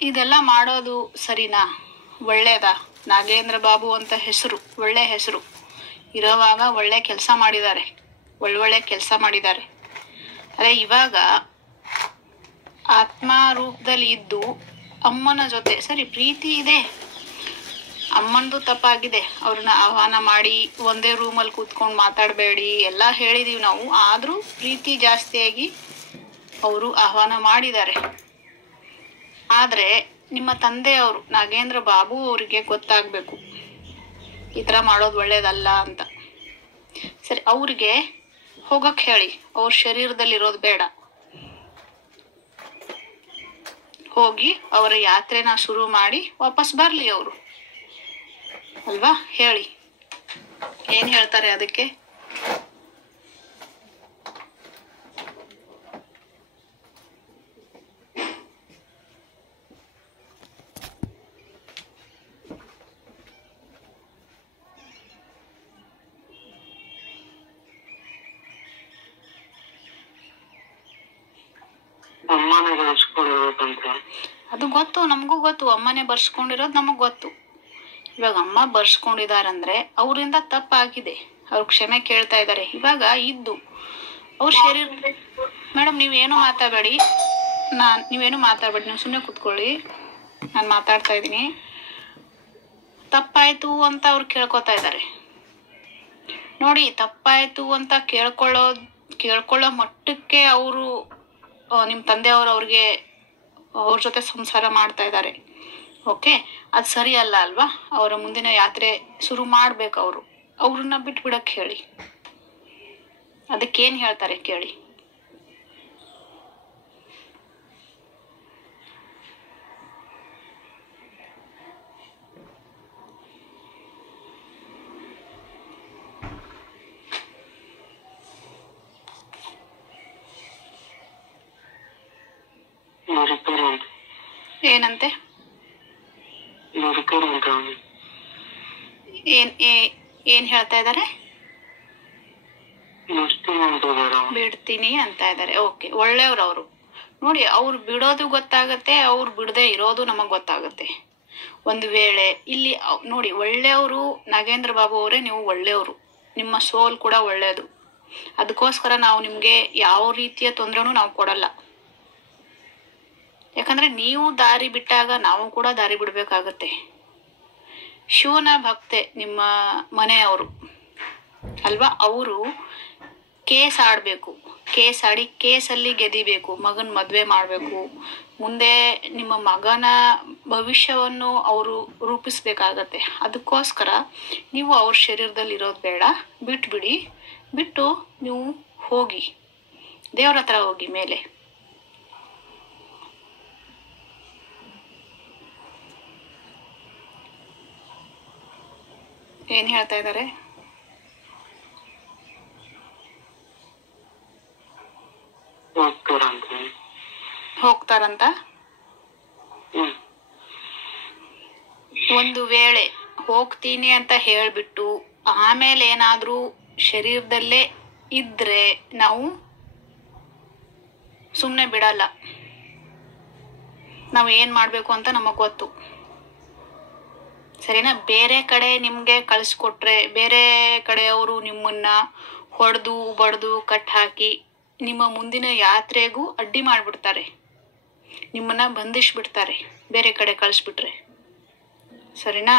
ಇದೆಲ್ಲ ಮಾಡೋದು ಸರಿನಾ? ಒಳ್ಳೇದಾ? ನಾಗೇಂದ್ರ ಬಾಬು ಅಂತ ಹೆಸರು, ಒಳ್ಳೆ ಹೆಸರು ಇರೋವಾಗ ಒಳ್ಳೆ ಕೆಲಸ ಮಾಡಿದ್ದಾರೆ, ಒಳ್ಳೊಳ್ಳೆ ಕೆಲಸ ಮಾಡಿದ್ದಾರೆ. ಅದೇ ಇವಾಗ ಆತ್ಮ ರೂಪದಲ್ಲಿ ಇದ್ದು ಅಮ್ಮನ ಜೊತೆ ಸರಿ ಪ್ರೀತಿ ಇದೆ, ಅಮ್ಮಂದು ತಪ್ಪಾಗಿದೆ, ಅವ್ರನ್ನ ಆಹ್ವಾನ ಮಾಡಿ ಒಂದೇ ರೂಮಲ್ಲಿ ಕೂತ್ಕೊಂಡು ಮಾತಾಡಬೇಡಿ ಎಲ್ಲ ಹೇಳಿದೀವಿ ನಾವು. ಆದರೂ ಪ್ರೀತಿ ಜಾಸ್ತಿಯಾಗಿ ಅವರು ಆಹ್ವಾನ ಮಾಡಿದ್ದಾರೆ. ಆದರೆ ನಿಮ್ಮ ತಂದೆಯವರು ನಾಗೇಂದ್ರ ಬಾಬು ಅವರಿಗೆ ಗೊತ್ತಾಗಬೇಕು ಈ ಥರ ಮಾಡೋದು ಒಳ್ಳೇದಲ್ಲ ಅಂತ. ಸರಿ, ಅವ್ರಿಗೆ ಹೋಗಕ್ಕೆ ಹೇಳಿ, ಅವ್ರ ಶರೀರದಲ್ಲಿರೋದು ಬೇಡ, ಹೋಗಿ ಅವರ ಯಾತ್ರೆನ ಶುರು ಮಾಡಿ ವಾಪಸ್ ಬರಲಿ ಅವರು, ಅಲ್ವಾ? ಹೇಳಿ, ಏನು ಹೇಳ್ತಾರೆ ಅದಕ್ಕೆ? ಅದು ಗೊತ್ತು, ನಮಗೂ ಗೊತ್ತು, ಅಮ್ಮನೇ ಬರ್ಸ್ಕೊಂಡಿರೋದು ನಮಗ್ ಗೊತ್ತು. ಇವಾಗ ಅಮ್ಮ ಬರ್ಸ್ಕೊಂಡಿದಾರಂದ್ರೆ ಅವರಿಂದ ತಪ್ಪಾಗಿದೆ, ಅವ್ರ ಕ್ಷಮೆ ಕೇಳ್ತಾ ಇದ್ದಾರೆ. ಇವಾಗ ಇದ್ದು ಅವ್ರ ಶರೀರ ಮೇಡಮ್ ನೀವೇನು ಮಾತಾಡಬೇಡಿ, ನೀವು ಸುಮ್ಮನೆ ಕೂತ್ಕೊಳ್ಳಿ, ನಾನು ಮಾತಾಡ್ತಾ ಇದ್ದೀನಿ. ತಪ್ಪಾಯ್ತು ಅಂತ ಅವ್ರು ಕೇಳ್ಕೊತಾ ಇದ್ದಾರೆ ನೋಡಿ. ತಪ್ಪಾಯ್ತು ಅಂತ ಕೇಳ್ಕೊಳ್ಳೋ ಮಟ್ಟಕ್ಕೆ ಅವರು ನಿಮ್ಮ ತಂದೆಯವರು ಅವ್ರ ಜೊತೆ ಸಂಸಾರ ಮಾಡ್ತಾ ಇದ್ದಾರೆ. ಓಕೆ, ಅದು ಸರಿ ಅಲ್ಲ ಅಲ್ವಾ? ಅವರ ಮುಂದಿನ ಯಾತ್ರೆ ಶುರು ಮಾಡ್ಬೇಕು. ಅವ್ರನ್ನ ಬಿಟ್ಬಿಡಕ್ಕೆ ಹೇಳಿ. ಅದಕ್ಕೇನು ಹೇಳ್ತಾರೆ ಕೇಳಿ. ಏನಂತೆ? ಏನ್ ಹೇಳ್ತಾ ಇದ್ದಾರೆ? ಬಿಡ್ತೀನಿ ಅಂತ ಇದ್ದಾರೆ. ಓಕೆ, ಒಳ್ಳೆಯವ್ರು ಅವರು. ನೋಡಿ, ಅವ್ರು ಬಿಡೋದು ಗೊತ್ತಾಗತ್ತೆ, ಅವ್ರು ಬಿಡದೆ ಇರೋದು ನಮಗ್ ಗೊತ್ತಾಗತ್ತೆ. ಒಂದು ವೇಳೆ ಇಲ್ಲಿ ನೋಡಿ, ಒಳ್ಳೆಯವರು ನಾಗೇಂದ್ರ ಬಾಬು ಅವರೇ, ನೀವು ಒಳ್ಳೆಯವರು, ನಿಮ್ಮ ಸೋಲ್ ಕೂಡ ಒಳ್ಳೆಯದು. ಅದಕ್ಕೋಸ್ಕರ ನಾವು ನಿಮ್ಗೆ ಯಾವ ರೀತಿಯ ತೊಂದರೆನೂ ನಾವು ಕೊಡಲ್ಲ. ಯಾಕಂದ್ರೆ ನೀವು ದಾರಿ ಬಿಟ್ಟಾಗ ನಾವು ಕೂಡ ದಾರಿ ಬಿಡ್ಬೇಕಾಗತ್ತೆ. ಶಿವನ ಭಕ್ತೆ ನಿಮ್ಮ ಮನೆಯವರು ಅಲ್ವಾ? ಅವರು ಕೇಸ್ ಆಡಬೇಕು, ಕೇಸ್ ಆಡಿ ಕೇಸಲ್ಲಿ ಗೆದಿಬೇಕು, ಮಗನ ಮದುವೆ ಮಾಡಬೇಕು, ಮುಂದೆ ನಿಮ್ಮ ಮಗನ ಭವಿಷ್ಯವನ್ನು ಅವರು ರೂಪಿಸ್ಬೇಕಾಗತ್ತೆ. ಅದಕ್ಕೋಸ್ಕರ ನೀವು ಅವ್ರ ಶರೀರದಲ್ಲಿ ಇರೋದು ಬೇಡ, ಬಿಟ್ಟು ನೀವು ಹೋಗಿ ದೇವ್ರ ಹತ್ರ ಹೋಗಿ ಮೇಲೆ. ಏನ್ ಹೇಳ್ತಾ ಇದ್ದಾರೆ? ಹೋಗ್ತಾರಂತ. ಒಂದು ವೇಳೆ ಹೋಗ್ತೀನಿ ಅಂತ ಹೇಳ್ಬಿಟ್ಟು ಆಮೇಲೆ ಏನಾದ್ರೂ ಶರೀರದಲ್ಲೇ ಇದ್ರೆ ನಾವು ಸುಮ್ಮನೆ ಬಿಡಲ್ಲ. ನಾವು ಏನ್ ಮಾಡ್ಬೇಕು ಅಂತ ನಮಗ್ ಗೊತ್ತು, ಸರಿನಾ? ಬೇರೆ ಕಡೆ ನಿಮ್ಗೆ ಕಳಿಸ್ಕೊಟ್ರೆ ಬೇರೆ ಕಡೆಯವರು ನಿಮ್ಮನ್ನ ಬಡ್ದು ಕಟ್ ಹಾಕಿ ನಿಮ್ಮ ಮುಂದಿನ ಯಾತ್ರೆಗೂ ಅಡ್ಡಿ ಮಾಡ್ಬಿಡ್ತಾರೆ, ನಿಮ್ಮನ್ನ ಬಂಧಿಸ್ಬಿಡ್ತಾರೆ ಬೇರೆ ಕಡೆ ಕಳಿಸ್ಬಿಟ್ರೆ, ಸರಿನಾ?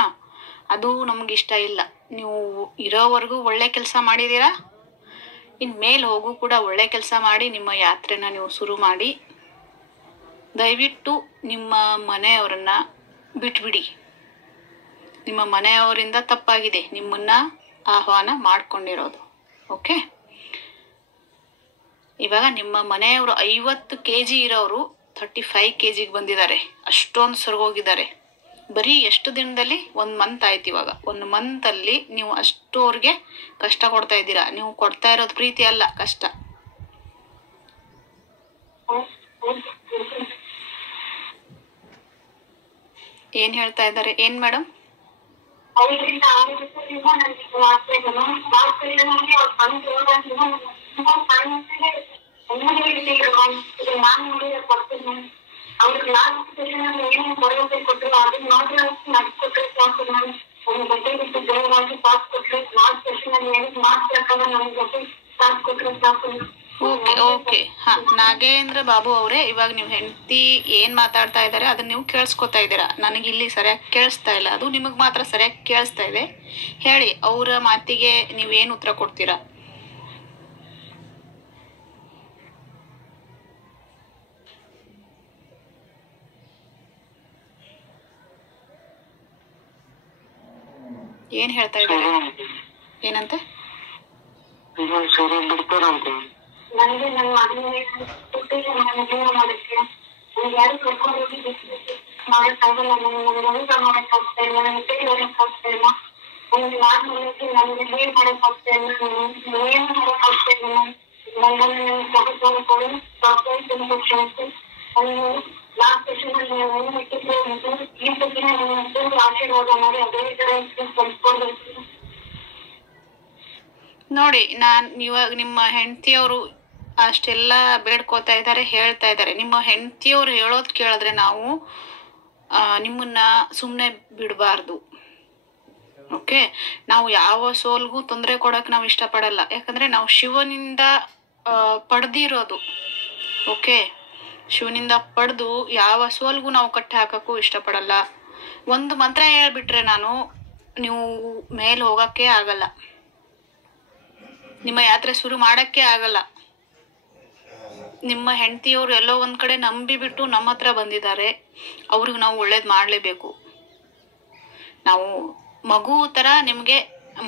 ಅದು ನಮ್ಗಿಷ್ಟ ಇಲ್ಲ. ನೀವು ಇರೋವರೆಗೂ ಒಳ್ಳೆ ಕೆಲಸ ಮಾಡಿದೀರಾ, ಇನ್ಮೇಲೆ ಹೋಗು ಕೂಡ ಒಳ್ಳೆ ಕೆಲಸ ಮಾಡಿ ನಿಮ್ಮ ಯಾತ್ರೆನ ನೀವು ಶುರು ಮಾಡಿ. ದಯವಿಟ್ಟು ನಿಮ್ಮ ಮನೆಯವರನ್ನ ಬಿಟ್ಬಿಡಿ. ನಿಮ್ಮ ಮನೆಯವರಿಂದ ತಪ್ಪಾಗಿದೆ ನಿಮ್ಮನ್ನ ಆಹ್ವಾನ ಮಾಡ್ಕೊಂಡಿರೋದು. ಓಕೆ, ಇವಾಗ ನಿಮ್ಮ ಮನೆಯವರು 50 kg ಇರೋರು 35 kgಗೆ ಬಂದಿದ್ದಾರೆ. ಅಷ್ಟೊಂದು ಸೊರಗೋಗಿದ್ದಾರೆ. ಬರೀ ಎಷ್ಟು ದಿನದಲ್ಲಿ? 1 ಮಂತ್ ಆಯ್ತು. ಇವಾಗ 1 ಮಂತಲ್ಲಿ ನೀವು ಅಷ್ಟೋರ್ಗೆ ಕಷ್ಟ ಕೊಡ್ತಾ ಇದ್ದೀರಾ. ನೀವು ಕೊಡ್ತಾ ಇರೋದು ಪ್ರೀತಿ ಅಲ್ಲ, ಕಷ್ಟ. ಏನ್ ಹೇಳ್ತಾ ಇದ್ದಾರೆ? ಏನ್ ಮೇಡಮ್? ಅವ್ರಿಗೆ ಲಾಸ್ಟ್ ಏನೇನು ಭರವಸೆ ಕೊಟ್ಟರು ಅದನ್ನ ಮಾತ್ರ ನಡ್ಸ್ಕೊಟ್ರೆ ಸಾಕು. ನಾನು ಒಂದು ಬಟ್ಟೆ ಬಿಟ್ಟು ದೇವರಾಗಿ ಪಾಸ್ ಕೊಟ್ರೆ ಲಾಸ್ಟ್ ಸೆಷನ್ ಏನಕ್ಕೆ ಮಾತ್ರ ನಮ್ಗೆ ಬಟ್ಟೆ ಪಾಸ್ ಕೊಟ್ರೆ ಸಾಕು. ಓಕೆ ಓಕೆ ಹಾ, ನಾಗೇಂದ್ರ ಬಾಬು ಅವರೇ, ಇವಾಗ ನೀವು ಹೆಂಡತಿ ಏನ್ ಮಾತಾಡ್ತಾ ಇದ್ದಾರೆ ಅದನ್ನ ನೀವು ಕೇಳಿಸ್ಕೊತಾ ಇದ್ದೀರಾ. ನನಗೆ ಇಲ್ಲಿ ಸರಿಯಾಗಿ ಕೇಳಿಸ್ತಾ ಇಲ್ಲ, ಅದು ನಿಮಗೆ ಮಾತ್ರ ಸರಿಯಾಗಿ ಕೇಳಿಸ್ತಾ ಇದೆ. ಹೇಳಿ, ಅವರ ಮಾತಿಗೆ ನೀವೇನು ಉತ್ತರ ಕೊಡ್ತೀರಾ? ಏನ್ ಹೇಳ್ತಾ ಇದ್ದಾರೆ? ಏನಂತೆ? ನನಗೆ ನನ್ನ ಮಗನಿಗೆ ಕೊಟ್ಟಿಲ್ಲ, ನಾನು ಜೀವನ ಮಾಡಕ್ಕೆ ನನಗೆ ಯಾರು ಕರ್ಕೊಂಡು ಹೋಗಿ ಮಾಡಕ್ಕಾಗಲ್ಲ. ನನಗೆ ಊಟ ಮಾಡಕ್ ಆಗ್ತಾ ಇಲ್ಲ, ನನಗೆ ಕೈ ಹೊರಕ್ ಆಗ್ತಾ ಇಲ್ಲ, ನನಗೆ ನಾರ್ಮಲ್ ನನಗೆ ಬೇರೆ ಮಾಡಕ್ ಆಗ್ತಾ ಇಲ್ಲ, ಏನು ಮಾಡಕ್ ಆಗ್ತಾ ಇಲ್ಲ. ನನ್ನನ್ನು ತಗೊಂಡು ಕ್ಷಮಿಸಿ. ನಾನು ಲಾಸ್ಟ್ ಸೆಷನ್ ಅಲ್ಲಿ ಏನು ಇಟ್ಟಿದ್ರು ಈ ಬಗ್ಗೆ ನನ್ನ ಆಶೀರ್ವಾದ ಮಾಡಿ ಅದೇ ತರ ಕಲ್ಸ್ಕೊಳ್ಬೇಕು. ನೋಡಿ, ಇವಾಗ ನಿಮ್ಮ ಹೆಂಡತಿಯವರು ಅಷ್ಟೆಲ್ಲ ಬೇಡ್ಕೋತಾ ಇದ್ದಾರೆ, ಹೇಳ್ತಾ ಇದ್ದಾರೆ. ನಿಮ್ಮ ಹೆಂಡತಿಯವ್ರು ಹೇಳೋದು ಕೇಳಿದ್ರೆ ನಾವು ನಿಮ್ಮನ್ನ ಸುಮ್ಮನೆ ಬಿಡಬಾರ್ದು. ಓಕೆ, ನಾವು ಯಾವ ಸೋಲ್ಗೂ ತೊಂದರೆ ಕೊಡೋಕೆ ನಾವು ಇಷ್ಟಪಡಲ್ಲ. ಯಾಕಂದರೆ ನಾವು ಶಿವನಿಂದ ಪಡೆದಿರೋದು. ಓಕೆ, ಶಿವನಿಂದ ಪಡೆದು ಯಾವ ಸೋಲ್ಗೂ ನಾವು ಕಟ್ಟಿ ಹಾಕೋಕ್ಕೂ ಇಷ್ಟಪಡಲ್ಲ. ಒಂದು ಮಂತ್ರ ಹೇಳ್ಬಿಟ್ರೆ ನೀವು ಮೇಲೆ ಹೋಗೋಕ್ಕೆ ಆಗಲ್ಲ, ನಿಮ್ಮ ಯಾತ್ರೆ ಶುರು ಮಾಡೋಕ್ಕೆ ಆಗಲ್ಲ. ನಿಮ್ಮ ಹೆಂಡತಿಯವರು ಎಲ್ಲೋ ಒಂದು ಕಡೆ ನಂಬಿಬಿಟ್ಟು ನಮ್ಮ ಹತ್ರ ಬಂದಿದ್ದಾರೆ, ಅವ್ರಿಗೆ ನಾವು ಒಳ್ಳೇದು ಮಾಡಲೇಬೇಕು. ನಾವು ಮಗು ಥರ ನಿಮಗೆ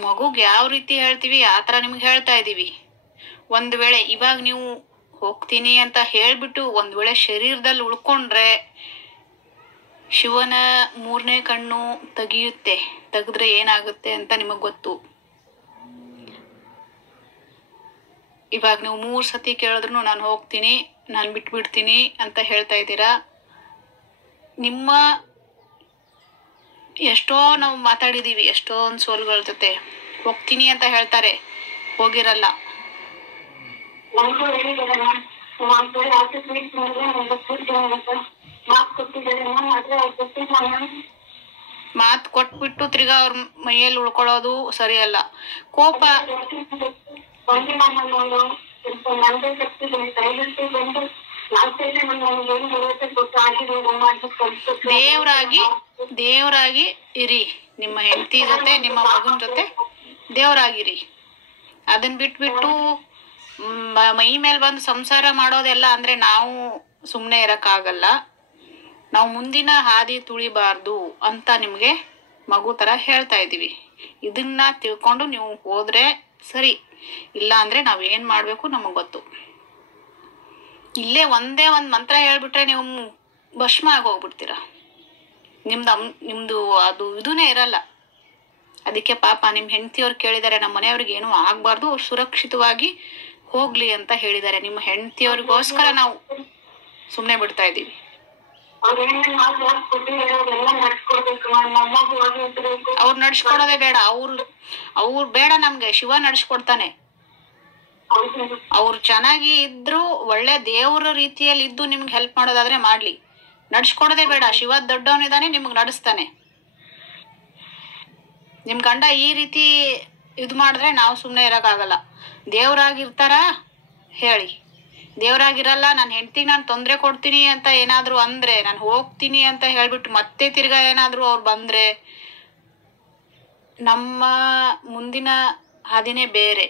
ಮಗುಗೆ ಯಾವ ರೀತಿ ಹೇಳ್ತೀವಿ ಆ ಥರ ನಿಮ್ಗೆ ಹೇಳ್ತಾ ಇದ್ದೀವಿ. ಒಂದು ವೇಳೆ ಇವಾಗ ನೀವು ಹೋಗ್ತೀನಿ ಅಂತ ಹೇಳಿಬಿಟ್ಟು ಒಂದು ವೇಳೆ ಶರೀರದಲ್ಲಿ ಉಳ್ಕೊಂಡ್ರೆ ಶಿವನ 3ನೇ ಕಣ್ಣು ತೆಗಿಯುತ್ತೆ. ತೆಗೆದ್ರೆ ಏನಾಗುತ್ತೆ ಅಂತ ನಿಮಗೆ ಗೊತ್ತು. ಇವಾಗ ನೀವು 3 ಸತಿ ಕೇಳಿದ್ರು ನಾನು ಹೋಗ್ತೀನಿ, ನಾನು ಬಿಟ್ಬಿಡ್ತೀನಿ ಅಂತ ಹೇಳ್ತಾ ಇದ್ದೀರಾ. ನಿಮ್ಮ ಎಷ್ಟೋ ನಾವು ಮಾತಾಡಿದ್ದೀವಿ, ಎಷ್ಟೊಂದು ಸೋಲ್ಗಳ ಜೊತೆ ಹೋಗ್ತೀನಿ ಅಂತ ಹೇಳ್ತಾರೆ, ಹೋಗಿರಲ್ಲ. ಮಾತು ಕೊಟ್ಬಿಟ್ಟು ತಿರ್ಗಾ ಅವ್ರ ಮೈಯಲ್ಲಿ ಉಳ್ಕೊಳ್ಳೋದು ಸರಿಯಲ್ಲ. ಕೋಪ ದೇವರಾಗಿ ಇರಿ. ನಿಮ್ಮ ಹೆಂಡತಿ ಜೊತೆ ನಿಮ್ಮ ಮಗನ ಜೊತೆ ದೇವರಾಗಿರಿ. ಅದನ್ನ ಬಿಟ್ಬಿಟ್ಟು ಮೈ ಮೇಲೆ ಬಂದು ಸಂಸಾರ ಮಾಡೋದೆಲ್ಲ ಅಂದ್ರೆ ನಾವು ಸುಮ್ಮನೆ ಇರಕ್ಕಾಗಲ್ಲ. ನಾವು ಮುಂದಿನ ಹಾದಿ ತುಳಿಬಾರ್ದು ಅಂತ ನಿಮಗೆ ಮಗು ಥರ ಹೇಳ್ತಾ ಇದ್ದೀವಿ. ಇದನ್ನ ತಿಳ್ಕೊಂಡು ನೀವು ಹೋದ್ರೆ ಸರಿ, ಇಲ್ಲ ಅಂದ್ರೆ ನಾವೇನು ಮಾಡಬೇಕು ನಮಗೆ ಗೊತ್ತು. ಇಲ್ಲೇ ಒಂದೇ ಒಂದು ಮಂತ್ರ ಹೇಳ್ಬಿಟ್ರೆ ನೀವು ಭಸ್ಮ ಆಗೋಗ್ಬಿಡ್ತೀರ. ನಿಮ್ದು ಅದು ಇದೂನೇ ಇರಲ್ಲ. ಅದಕ್ಕೆ ಪಾಪ ನಿಮ್ಮ ಹೆಂಡತಿಯವ್ರು ಕೇಳಿದ್ದಾರೆ, ನಮ್ಮ ಮನೆಯವ್ರಿಗೆ ಏನೂ ಆಗಬಾರ್ದು, ಅವ್ರು ಸುರಕ್ಷಿತವಾಗಿ ಹೋಗ್ಲಿ ಅಂತ ಹೇಳಿದ್ದಾರೆ. ನಿಮ್ಮ ಹೆಂಡತಿಯವ್ರಿಗೋಸ್ಕರ ನಾವು ಸುಮ್ಮನೆ ಬಿಡ್ತಾ ಇದ್ದೀವಿ. ಅವ್ರು ನಡ್ಸ್ಕೊಡೋದೇ ಬೇಡ. ಅವ್ರು ಬೇಡ, ನಮ್ಗೆ ಶಿವ ನಡ್ಸ್ಕೊಡ್ತಾನೆ. ಅವ್ರು ಚೆನ್ನಾಗಿ ಇದ್ರು, ಒಳ್ಳೆ ದೇವ್ರ ರೀತಿಯಲ್ಲಿ ಇದ್ದು ನಿಮ್ಗೆ ಹೆಲ್ಪ್ ಮಾಡೋದಾದ್ರೆ ಮಾಡ್ಲಿ. ನಡ್ಸ್ಕೊಡೋದೇ ಬೇಡ. ಶಿವ ದೊಡ್ಡವನಿದಾನೆ, ನಿಮ್ಗೆ ನಡೆಸ್ತಾನೆ. ನಿಮ್ ಗಂಡ ಈ ರೀತಿ ಇದು ಮಾಡಿದ್ರೆ ನಾವು ಸುಮ್ಮನೆ ಇರೋಕ್ಕಾಗಲ್ಲ. ದೇವ್ರಾಗಿರ್ತಾರ ಹೇಳಿ, ದೇವ್ರಾಗಿರಲ್ಲ. ನನ್ನ ಹೆಂಡತಿಗೆ ನಾನು ತೊಂದರೆ ಕೊಡ್ತೀನಿ ಅಂತ ಏನಾದ್ರು ಅಂದ್ರೆ, ನಾನು ಹೋಗ್ತೀನಿ ಅಂತ ಹೇಳ್ಬಿಟ್ಟು ಮತ್ತೆ ತಿರ್ಗಾ ಏನಾದ್ರು ಅವ್ರು ಬಂದ್ರೆ ನಮ್ಮ ಮುಂದಿನ ಹಾದಿನೇ ಬೇರೆ.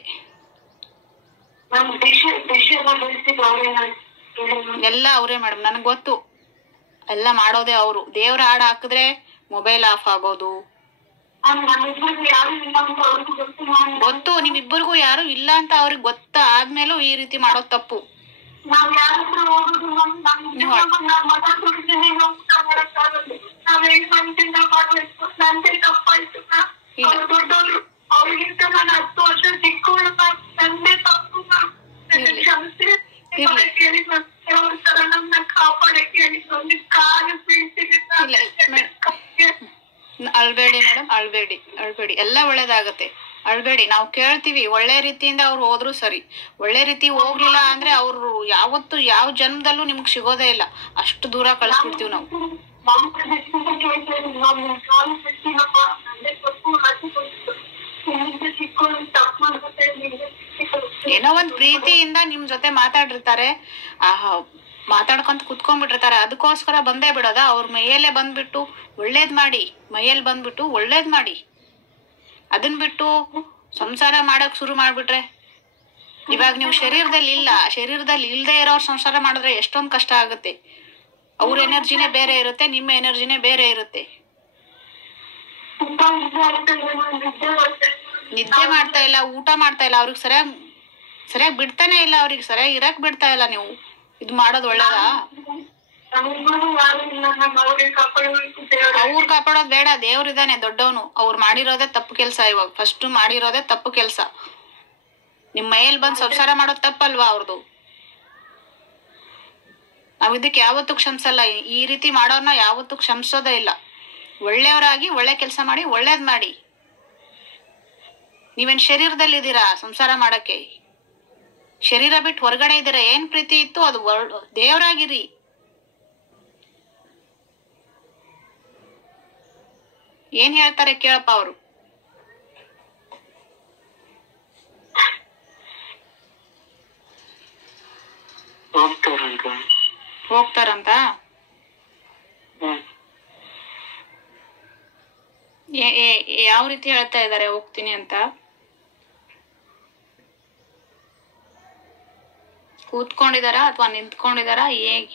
ಎಲ್ಲ ಅವರೇ ಮೇಡಮ್, ನನಗೆ ಗೊತ್ತು. ಎಲ್ಲ ಮಾಡೋದೇ ಅವರು. ದೇವ್ರ ಹಾಡು ಹಾಕಿದ್ರೆ ಮೊಬೈಲ್ ಆಫ್ ಆಗೋದು ಗೊತ್ತು. ನಿಮ್ಮಿಬ್ಬರಿಗೂ ಯಾರು ಇಲ್ಲ ಅಂತ ಅವ್ರಿಗೆ ಗೊತ್ತಾದ್ಮೇಲೂ ಈ ರೀತಿ ಮಾಡೋದು ತಪ್ಪು. ಅಳ್ಬೇಡಿ ಮೇಡಮ್, ಅಳ್ಬೇಡಿ. ಎಲ್ಲ ಒಳ್ಳೇದಾಗತ್ತೆ. ಅಳ್ಬೇಡಿ, ನಾವು ಕೇಳ್ತೀವಿ. ಒಳ್ಳೆ ರೀತಿಯಿಂದ ಅವ್ರು ಹೋದ್ರು ಸರಿ, ಒಳ್ಳೆ ರೀತಿ ಹೋಗ್ಲಿಲ್ಲ ಅಂದ್ರೆ ಅವ್ರು ಯಾವತ್ತು ಯಾವ ಜನ್ಮದಲ್ಲೂ ನಿಮ್ಗೆ ಸಿಗೋದೇ ಇಲ್ಲ, ಅಷ್ಟು ದೂರ ಕಳಿಸ್ಬಿಡ್ತೀವಿ ನಾವು. ಏನೋ ಒಂದ್ ಪ್ರೀತಿಯಿಂದ ನಿಮ್ ಜೊತೆ ಮಾತಾಡಿರ್ತಾರೆ, ಮಾತಾಡ್ಕೊಂತ ಕುತ್ಕೊಂಡ್ಬಿಟ್ಟಿರ್ತಾರೆ, ಅದಕ್ಕೋಸ್ಕರ ಬಂದೇ ಬಿಡೋದ? ಅವ್ರ ಮೈಯಲ್ಲೇ ಬಂದ್ಬಿಟ್ಟು ಒಳ್ಳೇದ್ ಮಾಡಿ, ಮೈಯಲ್ಲಿ ಬಂದ್ಬಿಟ್ಟು ಒಳ್ಳೇದ್ ಮಾಡಿ, ಅದನ್ ಬಿಟ್ಟು ಸಂಸಾರ ಮಾಡಕ್ ಶುರು ಮಾಡ್ಬಿಟ್ರೆ, ಇವಾಗ ನೀವು ಶರೀರದಲ್ಲಿ ಇಲ್ದೇ ಇರೋರ್ ಸಂಸಾರ ಮಾಡಿದ್ರೆ ಎಷ್ಟೊಂದ್ ಕಷ್ಟ ಆಗುತ್ತೆ. ಅವ್ರ ಎನರ್ಜಿನೇ ಬೇರೆ ಇರುತ್ತೆ, ನಿಮ್ಮ ಎನರ್ಜಿನೇ ಬೇರೆ ಇರುತ್ತೆ. ನಿದ್ದೆ ಮಾಡ್ತಾ ಇಲ್ಲ, ಊಟ ಮಾಡ್ತಾ ಇಲ್ಲ, ಅವ್ರಿಗೆ ಸರಿಯಾಗಿ ಬಿಡ್ತಾನೆ ಇಲ್ಲ, ಅವ್ರಿಗೆ ಸರಿಯಾಗಿ ಇರಕ್ ಬಿಡ್ತಾ ಇಲ್ಲ. ನೀವು ಇದು ಮಾಡೋದು ಒಳ್ಳೇದಾ? ಅವ್ರು ಕಾಪಾಡೋದ್ ಬೇಡ, ದೇವ್ರಿದಾನೆ ದೊಡ್ಡವನು. ಅವ್ರು ಮಾಡಿರೋದೇ ತಪ್ಪು ಕೆಲ್ಸ. ಇವಾಗ ಫಸ್ಟ್ ಮಾಡಿರೋದೇ ತಪ್ಪು ಕೆಲ್ಸ. ನಿಮ್ ಮೈಯಲ್ಲಿ ಬಂದ್ ಸಂಸಾರ ಮಾಡೋದ್ ತಪ್ಪಲ್ವಾ ಅವ್ರದ್ದು? ನಾವ್ ಇದಕ್ಕೆ ಯಾವತ್ತೂ ಕ್ಷಮಿಸಲ್ಲ. ಈ ರೀತಿ ಮಾಡೋರ್ನ ಯಾವತ್ತೂ ಕ್ಷಮಿಸೋದೇ ಇಲ್ಲ. ಒಳ್ಳೆಯವರಾಗಿ ಒಳ್ಳೆ ಕೆಲಸ ಮಾಡಿ, ಒಳ್ಳೇದ್ ಮಾಡಿ. ನೀವೇನ್ ಶರೀರದಲ್ಲಿ ಇದ್ದೀರಾ ಸಂಸಾರ ಮಾಡಕ್ಕೆ? ಶರೀರ ಬಿಟ್ಟು ಹೊರಗಡೆ ಇದ್ದೀರಾ. ಏನ್ ಪ್ರೀತಿ ಇತ್ತು ಅದು ದೇವರಾಗಿರಿ. ಏನ್ ಹೇಳ್ತಾರೆ ಕೇಳಪ್ಪ ಅವರು. ಹೋಗ್ತಾರಂತ? ಯಾವ ರೀತಿ ಹೇಳ್ತಾ ಇದಾರೆ ಹೋಗ್ತೀನಿ ಅಂತ? ಕೂತ್ಕೊಂಡಿದಾರ ಅಥವಾ ನಿಂತ್ಕೊಂಡಿದಾರ?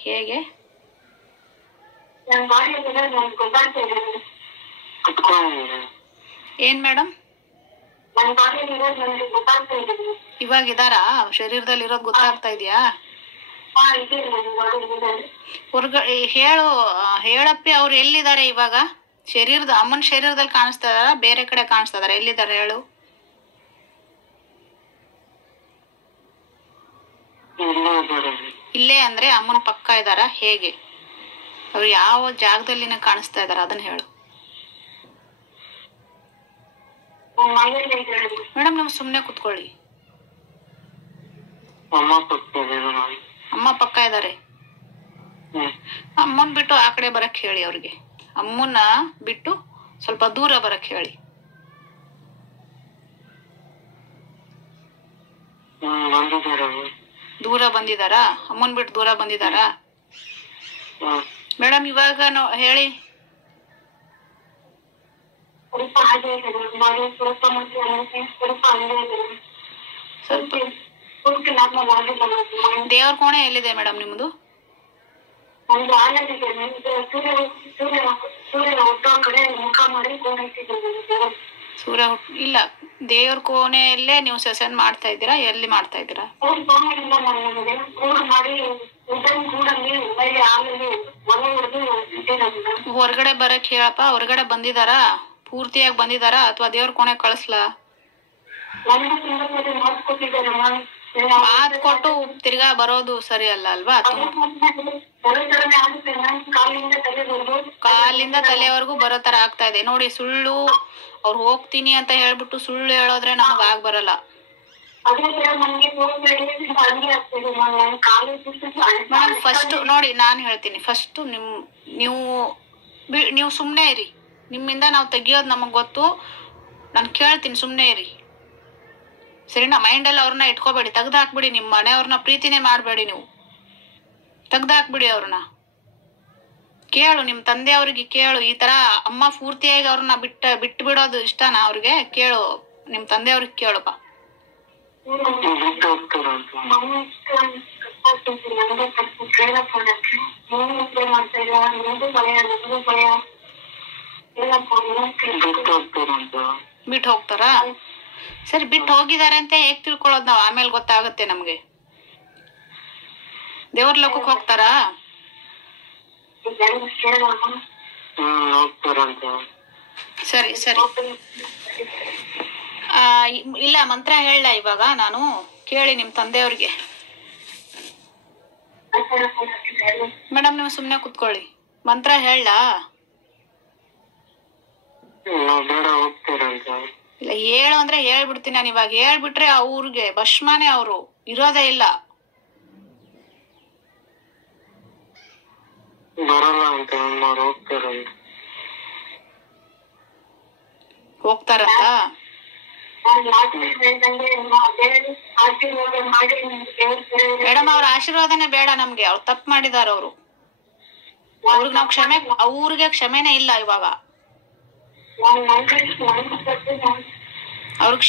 ಹೇಗೆ? ಏನ್ ಮೇಡಮ್? ಇವಾಗ ಇದಾರಾ? ಶರೀರದಲ್ಲಿ ಇರೋದ್ ಗೊತ್ತಾಗ್ತಾ ಇದೆಯಾ? ಹೇಳಪ್ಪಿ, ಅವ್ರು ಎಲ್ಲಿದ್ದಾರೆ ಇವಾಗ? ಅಮ್ಮನ ಶರೀರದಲ್ಲಿ ಕಾಣಿಸ್ತಾ ಇದಾರ, ಬೇರೆ ಕಡೆ ಕಾಣಿಸ್ತಾ ಇದಾರ? ಎಲ್ಲಿದ್ದಾರೆ ಹೇಳು? ಇಲ್ಲೇ ಅಂದ್ರೆ ಅಮ್ಮನ ಪಕ್ಕ ಇದಾರ? ಹೇಗೆ? ಅವ್ರು ಯಾವ ಜಾಗದಲ್ಲಿ ಕಾಣಿಸ್ತಾ ಇದಾರ ಅದನ್ನ ಹೇಳು ಮೇಡಮ್. ನೀವು ಸುಮ್ನೆ ಕುತ್ಕೊಳ್ಳಿ. ಅಮ್ಮ ಪಕ್ಕ ಇದಾರೆ. ಅಮ್ಮನ್ ಬಿಟ್ಟು ಆ ಕಡೆ ಬರಕ್ ಹೇಳಿ ಅವ್ರಿಗೆ. ಅಮ್ಮನ್ನ ಬಿಟ್ಟು ಸ್ವಲ್ಪ ದೂರ ಬರಕ್ ಹೇಳಿ. ದೂರ ಬಂದಿದಾರಾ? ಅಮ್ಮನ್ ಬಿಟ್ಟು ದೂರ ಬಂದಿದಾರಾ? ಮೇಡಮ್ ಇವಾಗ ಹೇಳಿ. ದೇವ್ರ ಕೋಣೆ ಎಲ್ಲಿದೆ ಮೇಡಮ್ ನಿಮ್ದು? ಸೂರ್ಯ ಇಲ್ಲ. ದೇವ್ರ ಕೋಣೆಯಲ್ಲೇ ನೀವು ಸೆಷನ್ ಮಾಡ್ತಾ ಇದ್ದೀರಾ? ಎಲ್ಲಿ ಮಾಡ್ತಾ ಇದ್ದೀರಾ? ಹೊರಗಡೆ ಬರಕ್ ಹೇಳಪ್ಪ. ಹೊರಗಡೆ ಬಂದಿದಾರಾ? ಪೂರ್ತಿಯಾಗಿ ಬಂದಿದಾರಾ ಅಥವಾ ದೇವ್ರ ಕೋಣೆ ಕಳಿಸ್ಲಾ? ಮಾತ್ ಕೊಟ್ಟು ತಿರ್ಗಾ ಬರೋದು ಸರಿ ಅಲ್ಲ ಅಲ್ವಾ? ಕಾಲಿಂದ ತಲೆವರೆಗೂ ಬರೋ ತರ ಆಗ್ತಾ ಇದೆ ನೋಡಿ. ಸುಳ್ಳು ಅವ್ರು ಹೋಗ್ತೀನಿ ಅಂತ ಹೇಳ್ಬಿಟ್ಟು ಸುಳ್ಳು ಹೇಳೋದ್ರೆ ನಮಗ್ ಆಗ್ ಬರಲ್ಲ. ಮೇಡಮ್ ಫಸ್ಟ್ ನೋಡಿ, ನಾನ್ ಹೇಳ್ತೀನಿ. ಫಸ್ಟ್ ನೀವು ಸುಮ್ನೆ ಇರಿ. ನಿಮ್ಮಿಂದ ನಾವು ತೆಗಿಯೋದು ನಮಗ್ ಗೊತ್ತು. ನಾನು ಕೇಳ್ತೀನಿ, ಸುಮ್ನೆ ಇರಿ ಸರಿನಾ? ಮೈಂಡಲ್ಲಿ ಅವ್ರನ್ನ ಇಟ್ಕೋಬೇಡಿ, ತೆಗ್ದಾಕ್ಬಿಡಿ. ನಿಮ್ಮ ಮನೆಯವ್ರನ್ನ ಪ್ರೀತಿನೇ ಮಾಡಬೇಡಿ ನೀವು, ತೆಗ್ದಾಕ್ಬಿಡಿ ಅವ್ರನ್ನ. ಕೇಳು, ನಿಮ್ ತಂದೆ ಅವ್ರಿಗೆ ಕೇಳು. ಈ ತರ ಅಮ್ಮ ಪೂರ್ತಿಯಾಗಿ ಅವ್ರನ್ನ ಬಿಟ್ಟು ಬಿಡೋದು ಇಷ್ಟನಾ ಅವ್ರಿಗೆ? ಕೇಳು, ನಿಮ್ ತಂದೆ ಅವ್ರಿಗೆ ಕೇಳಪ್ಪ. ಬಿಟ್ಟು ಹೋಗ್ತಾರಾ? ಸರಿ, ಬಿಟ್ಟು ಹೋಗಿದಾರೆ ಅಂತ ಹೇಗ್ ತಿಳ್ಕೊಳ್ಳೋದು ನಾವು? ಆಮೇಲೆ ಗೊತ್ತಾಗುತ್ತೆ ನಮ್ಗೆ. ದೇವ್ರ ಲೋಕಕ್ಕೆ ಹೋಗ್ತಾರಾ? ಸರಿ ಸರಿ. ಇಲ್ಲ, ಮಂತ್ರ ಹೇಳ ಇವಾಗ ನಾನು. ಕೇಳಿ ನಿಮ್ ತಂದೆಯವ್ರಿಗೆ. ಮೇಡಮ್ ನೀವು ಸುಮ್ನೆ ಕುತ್ಕೊಳ್ಳಿ. ಮಂತ್ರ ಹೇಳ. ಇಲ್ಲ ಹೇಳು ಅಂದ್ರೆ ಹೇಳ್ಬಿಡ್ತೀನಿ ನಾನು. ಇವಾಗ ಹೇಳ್ಬಿಟ್ರೆ ಅವ್ರಿಗೆ ಭಸ್ಮನೇ, ಅವರು ಇರೋದೇ ಇಲ್ಲ. ಬರಲ್ಲ ಅಂತ ಹೋಗ್ತಾರಂತ. ಮೇಡಮ್ ಅವ್ರ ಆಶೀರ್ವಾದನೇ ಬೇಡ ನಮ್ಗೆ. ಅವ್ರು ತಪ್ಪು ಮಾಡಿದಾರ. ಅವರು ಅವ್ರಿಗೆ ನಾವು ಅವ್ರಿಗೆ ಕ್ಷಮೆನೇ ಇಲ್ಲ ಇವಾಗ. ಅವ್ರಿಗೆ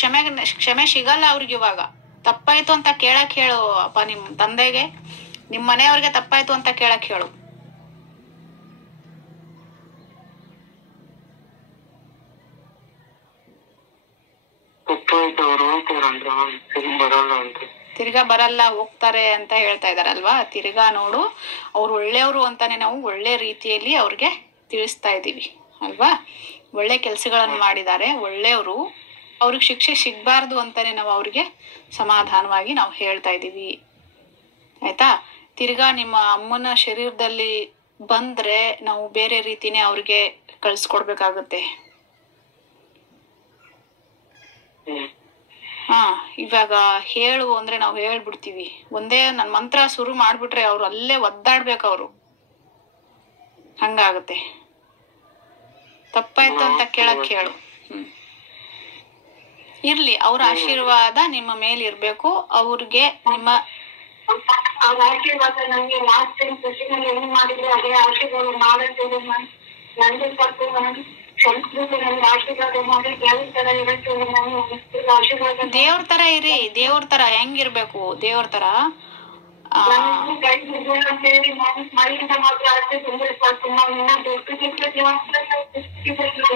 ಕ್ಷಮೆ ಸಿಗಲ್ಲ ಅವ್ರಿಗೆ ಇವಾಗ. ತಪ್ಪಾಯ್ತು ಅಂತ ಕೇಳಕ್ ಹೇಳು ಅಪ್ಪ ನಿಮ್ ತಂದೆಗೆ, ನಿಮ್ ಮನೆಯವ್ರಿಗೆ ತಪ್ಪಾಯ್ತು ಅಂತ ಕೇಳಕ್ ಹೇಳು. ತಿರ್ಗಾ ಬರಲ್ಲ, ಹೋಗ್ತಾರೆ ಅಂತ ಹೇಳ್ತಾ ಇದಾರಲ್ವಾ. ತಿರ್ಗಾ ನೋಡು, ಅವ್ರು ಒಳ್ಳೆಯವರು ಅಂತಾನೆ ನಾವು ಒಳ್ಳೆ ರೀತಿಯಲ್ಲಿ ಅವ್ರಿಗೆ ತಿಳಿಸ್ತಾ ಇದ್ದೀವಿ ಅಲ್ವಾ. ಒಳ್ಳೆ ಕೆಲ್ಸಗಳನ್ನು ಮಾಡಿದ್ದಾರೆ, ಒಳ್ಳೆಯವರು. ಅವ್ರಿಗೆ ಶಿಕ್ಷೆ ಸಿಗ್ಬಾರ್ದು ಅಂತಾನೆ ನಾವು ಅವ್ರಿಗೆ ಸಮಾಧಾನವಾಗಿ ನಾವು ಹೇಳ್ತಾ ಇದ್ದೀವಿ, ಆಯ್ತಾ. ತಿರ್ಗಾ ನಿಮ್ಮ ಅಮ್ಮನ ಶರೀರದಲ್ಲಿ ಬಂದ್ರೆ ನಾವು ಬೇರೆ ರೀತಿನೇ ಅವ್ರಿಗೆ ಕಳ್ಸ್ಕೊಡ್ಬೇಕಾಗುತ್ತೆ. ಇವಾಗ ಹೇಳು ಅಂದ್ರೆ ನಾವು ಹೇಳ್ಬಿಡ್ತೀವಿ. ಒಂದೇ ನನ್ ಮಂತ್ರ ಶುರು ಮಾಡ್ಬಿಟ್ರೆ ಅವ್ರು ಅಲ್ಲೇ ಒದ್ದಾಡ್ಬೇಕು, ಅವರು ಹಂಗಾಗುತ್ತೆ. ತಪ್ಪಾಯ್ತು ಅಂತ ಕೇಳಕ್ ಹೇಳು. ಇರ್ಲಿ, ಅವ್ರ ಆಶೀರ್ವಾದ ನಿಮ್ಮ ಮೇಲೆ ಇರ್ಬೇಕು. ಅವ್ರಿಗೆ ನಿಮ್ಮ ಆಶೀರ್ವಾದ ನಂಗೆ ಲಾಸ್ಟ್ ಟೈಮ್ ಕೃಷಿನಲ್ಲಿ ಏನ್ ಮಾಡಿದ್ರು ಅದೇ ಆಶೀರ್ವಾದ ಮಾಡೋದು. ನಂಗೆ ತಪ್ಪು, ದೇವ್ರ ತರ ಇರಿ. ದೇವ್ರ ತರ ಹೆಂಗಿರ್ಬೇಕು? ದೇವ್ರ ತರ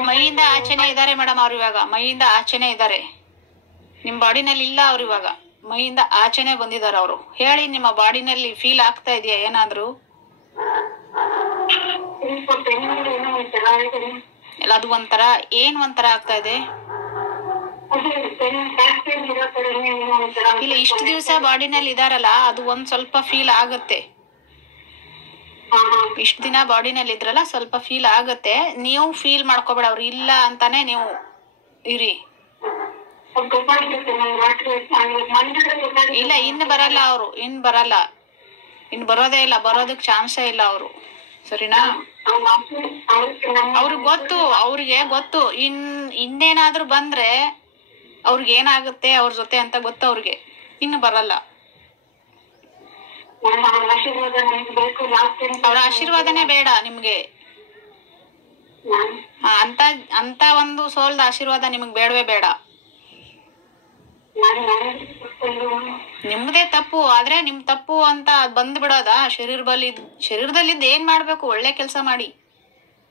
ಮೈಯಿಂದ ಆಚೆನೆ ಇದಾರೆ ಮೇಡಮ್ ಅವ್ರು ಇವಾಗ. ಮೈಯಿಂದ ಆಚೆನೆ ಇದಾರೆ, ನಿಮ್ ಬಾಡಿನಲ್ಲಿ ಇಲ್ಲ ಅವ್ರು ಇವಾಗ. ಮೈಯಿಂದ ಆಚೆನೆ ಬಂದಿದಾರ ಅವರು. ಹೇಳಿ, ನಿಮ್ಮ ಬಾಡಿನಲ್ಲಿ ಫೀಲ್ ಆಗ್ತಾ ಇದೆಯಾ ಏನಾದ್ರು? ಎಲ್ಲ ಅದು ಒಂಥರ ಏನ್ ಒಂಥರ ಆಗ್ತಾ ಇದೆ? ಇಲ್ಲ, ಇಷ್ಟು ದಿವಸ ಬಾಡಿನಲ್ಲಿ ಇದಾರಲ್ಲ, ಅದು ಒಂದ್ ಸ್ವಲ್ಪ ಫೀಲ್ ಆಗತ್ತೆ. ಇಷ್ಟ ದಿನ ಬಾಡಿನಲ್ಲಿ ಇದ್ರಲ್ಲ, ಸ್ವಲ್ಪ ಫೀಲ್ ಆಗತ್ತೆ. ನೀವು ಫೀಲ್ ಮಾಡ್ಕೋಬೇಡ, ಅವ್ರು ಇಲ್ಲ ಅಂತಾನೆ ನೀವು ಇರಿ. ಇಲ್ಲ, ಇನ್ನು ಬರಲ್ಲ ಅವರು, ಇನ್ ಬರಲ್ಲ, ಇನ್ ಬರೋದೇ ಇಲ್ಲ, ಬರೋದಕ್ ಚಾನ್ಸೇ ಇಲ್ಲ ಅವರು. ಸರಿನಾ? ಅವ್ರಿಗೆ ಗೊತ್ತು ಇನ್ನೇನಾದ್ರೂ ಬಂದ್ರೆ ಅವ್ರಿಗೆ ಏನಾಗುತ್ತೆ ಅವ್ರ ಜೊತೆ ಅಂತ ಗೊತ್ತು ಅವ್ರಿಗೆ. ಇನ್ನು ಬರಲ್ಲ. ಅವ್ರ ಆಶೀರ್ವಾದನೇ ಬೇಡ ನಿಮ್ಗೆ. ಅಂತ ಒಂದು ಸೋಲ್ದ ಆಶೀರ್ವಾದ ನಿಮಗ್ ಬೇಡವೇ ಬೇಡ. ನಿಮ್ದೇ ತಪ್ಪು, ಆದ್ರೆ ನಿಮ್ ತಪ್ಪು ಅಂತ ಬಂದ್ ಬಿಡೋದ? ಶರೀರದಲ್ಲಿದ್ದು ಏನ್ ಮಾಡ್ಬೇಕು? ಒಳ್ಳೆ ಕೆಲಸ ಮಾಡಿ.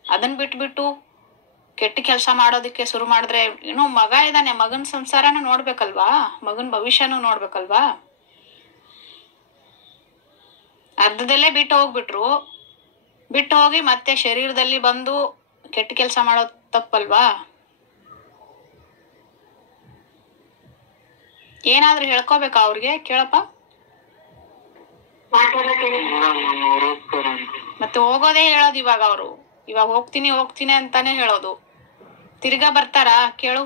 ಅದನ್ ಬಿಟ್ಬಿಟ್ಟು ಕೆಟ್ಟ ಕೆಲಸ ಮಾಡೋದಕ್ಕೆ ಶುರು ಮಾಡಿದ್ರೆ, ಏನೋ ಮಗ ಇದ್ದಾನೆ, ಮಗನ್ ಸಂಸಾರನೂ ನೋಡ್ಬೇಕಲ್ವಾ, ಮಗನ್ ಭವಿಷ್ಯನೂ ನೋಡ್ಬೇಕಲ್ವಾ. ಅರ್ಧದಲ್ಲೇ ಬಿಟ್ಟು ಹೋಗ್ಬಿಟ್ರು, ಬಿಟ್ಟು ಹೋಗಿ ಮತ್ತೆ ಶರೀರದಲ್ಲಿ ಬಂದು ಕೆಟ್ಟ ಕೆಲಸ ಮಾಡೋದು ತಪ್ಪಲ್ವಾ? ಏನಾದ್ರೂ ಹೇಳ್ಕೋಬೇಕಾ ಅವ್ರಿಗೆ? ಕೇಳಪ್ಪ. ಮತ್ತೆ ಹೋಗೋದೇ ಹೇಳೋದು ಇವಾಗ. ಅವರು ಇವಾಗ ಹೋಗ್ತೀನಿ ಹೋಗ್ತೀನಿ ಅಂತಾನೆ ಹೇಳೋದು. ತಿರ್ಗಾ ಬರ್ತಾರಾ ಕೇಳು?